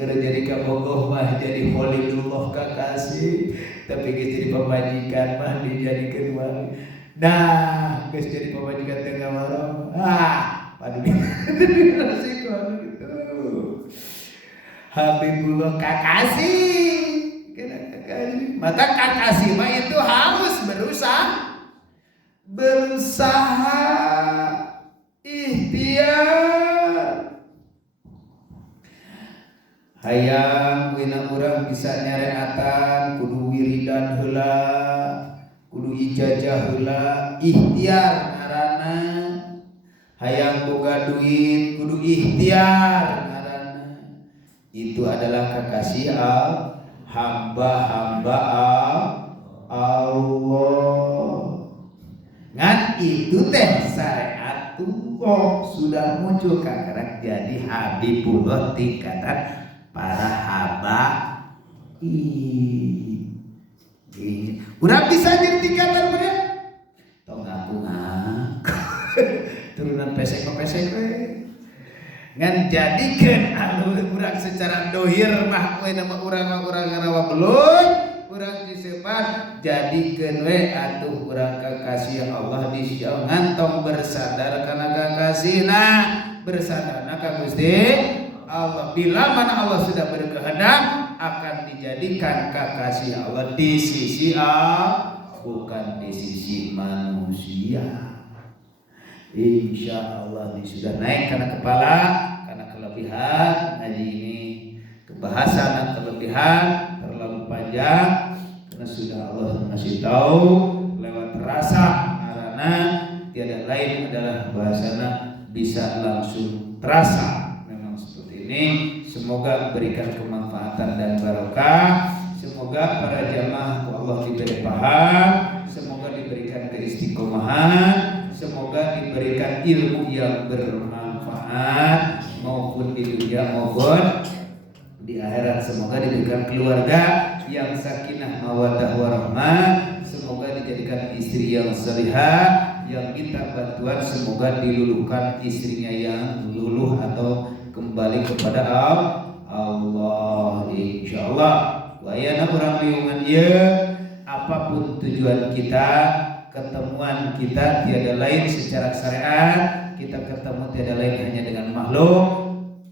Kalau jadi kabogoh mah jadi Khalilullah kakasih, tapi geus jadi pamajikan mah dijadikan wali. Nah, geus jadi pamajikan tengah malam. Padu resiko gitu. Habibullah kakasih, kena kakasih. Maka kakasih mah itu harus berusaha ikhtiar. Hayang wina urang bisa nyareatan kudu wiridan heula, kudu ijazah heula, ikhtiar ngaranna. Hayang boga duit kudu ikhtiar ngaranna. Itu adalah kekasih hamba-hamba Allah. Ngan itu teh syariatullah sudah muncul kakak jadi Habibullah tingkatan para haba. Udah bisa jadi tingkatan bener. Tong ngaku turunan pesek ngan jadikan alur urang secara dohir mah we nama urang ngarawa belum urang disebat jadikeun we atuh urang kakasih Allah di sieun ngantong bersadar kana kakasihna bersadarna ka Gusti Allah. Bila mana Allah sudah berkehendak akan dijadikan kakasih Allah di sisi Allah, bukan di sisi manusia. Insya Allah ini sudah naik karena kepala, karena kelebihan ngaji ini kebahasan dan kelebihan terlalu panjang karena sudah Allah masih tahu lewat rasa karena tiada lain adalah bahasana bisa langsung terasa. Ini semoga berikan kemanfaatan dan barokah. Semoga para jamaah Allah diberi paham, semoga diberikan keistiqomahan, semoga diberikan ilmu yang bermanfaat maupun di dunia maupun di akhirat. Semoga diberikan keluarga yang sakinah mawaddah warahmah, semoga dijadikan istri yang salihah, yang minta bantuan semoga diluluhkan istrinya yang luluh atau kembali kepada Allah insyaallah. Wayana urang liungan ieu apapun tujuan kita, ketemuan kita tiada lain secara syariat, kita ketemu tiada lain hanya dengan makhluk.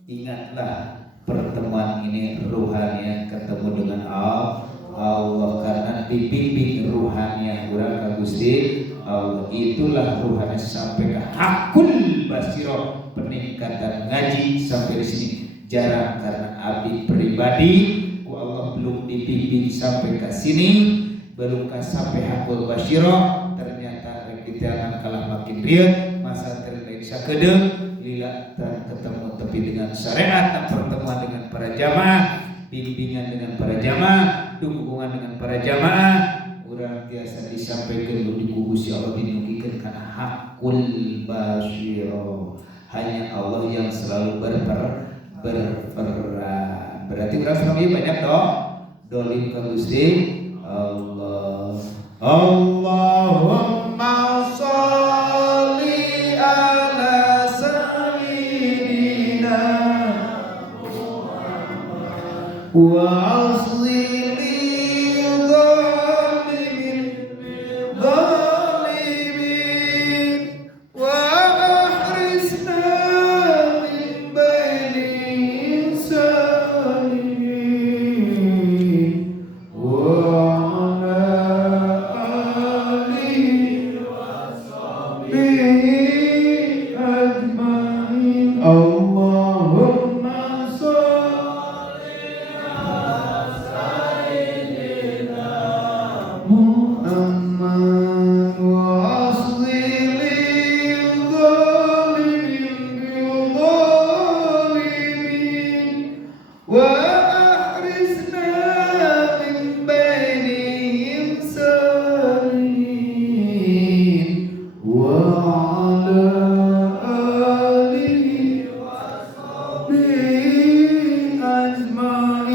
Ingatlah pertemuan ini ruhania ketemu dengan Allah karena dibimbing ruhania urang ka Gusti Allah. Itulah ruhania sampai ke hakul basiro. Peningkatan ngaji sampai di sini jarang karena abdi pribadi ku Allah belum dibimbing sampai ke sini, belum sampai hakul basyiro. Ternyata kita kalah makin rieuh masa terlain sakedeung lila ketemu tapi dengan syariat dan pertemuan dengan para jamaah, bimbingan dengan para jamaah, dukungan dengan para jamaah. Urang biasa disampaikan di Gusti Allah dinugikeun kana hakul basyiro. Hanya Allah yang selalu berperan. Berarti urang semua banyak dolim ke Gusti Allah. Allahumma sholli ala sayyidina Muhammad wa wa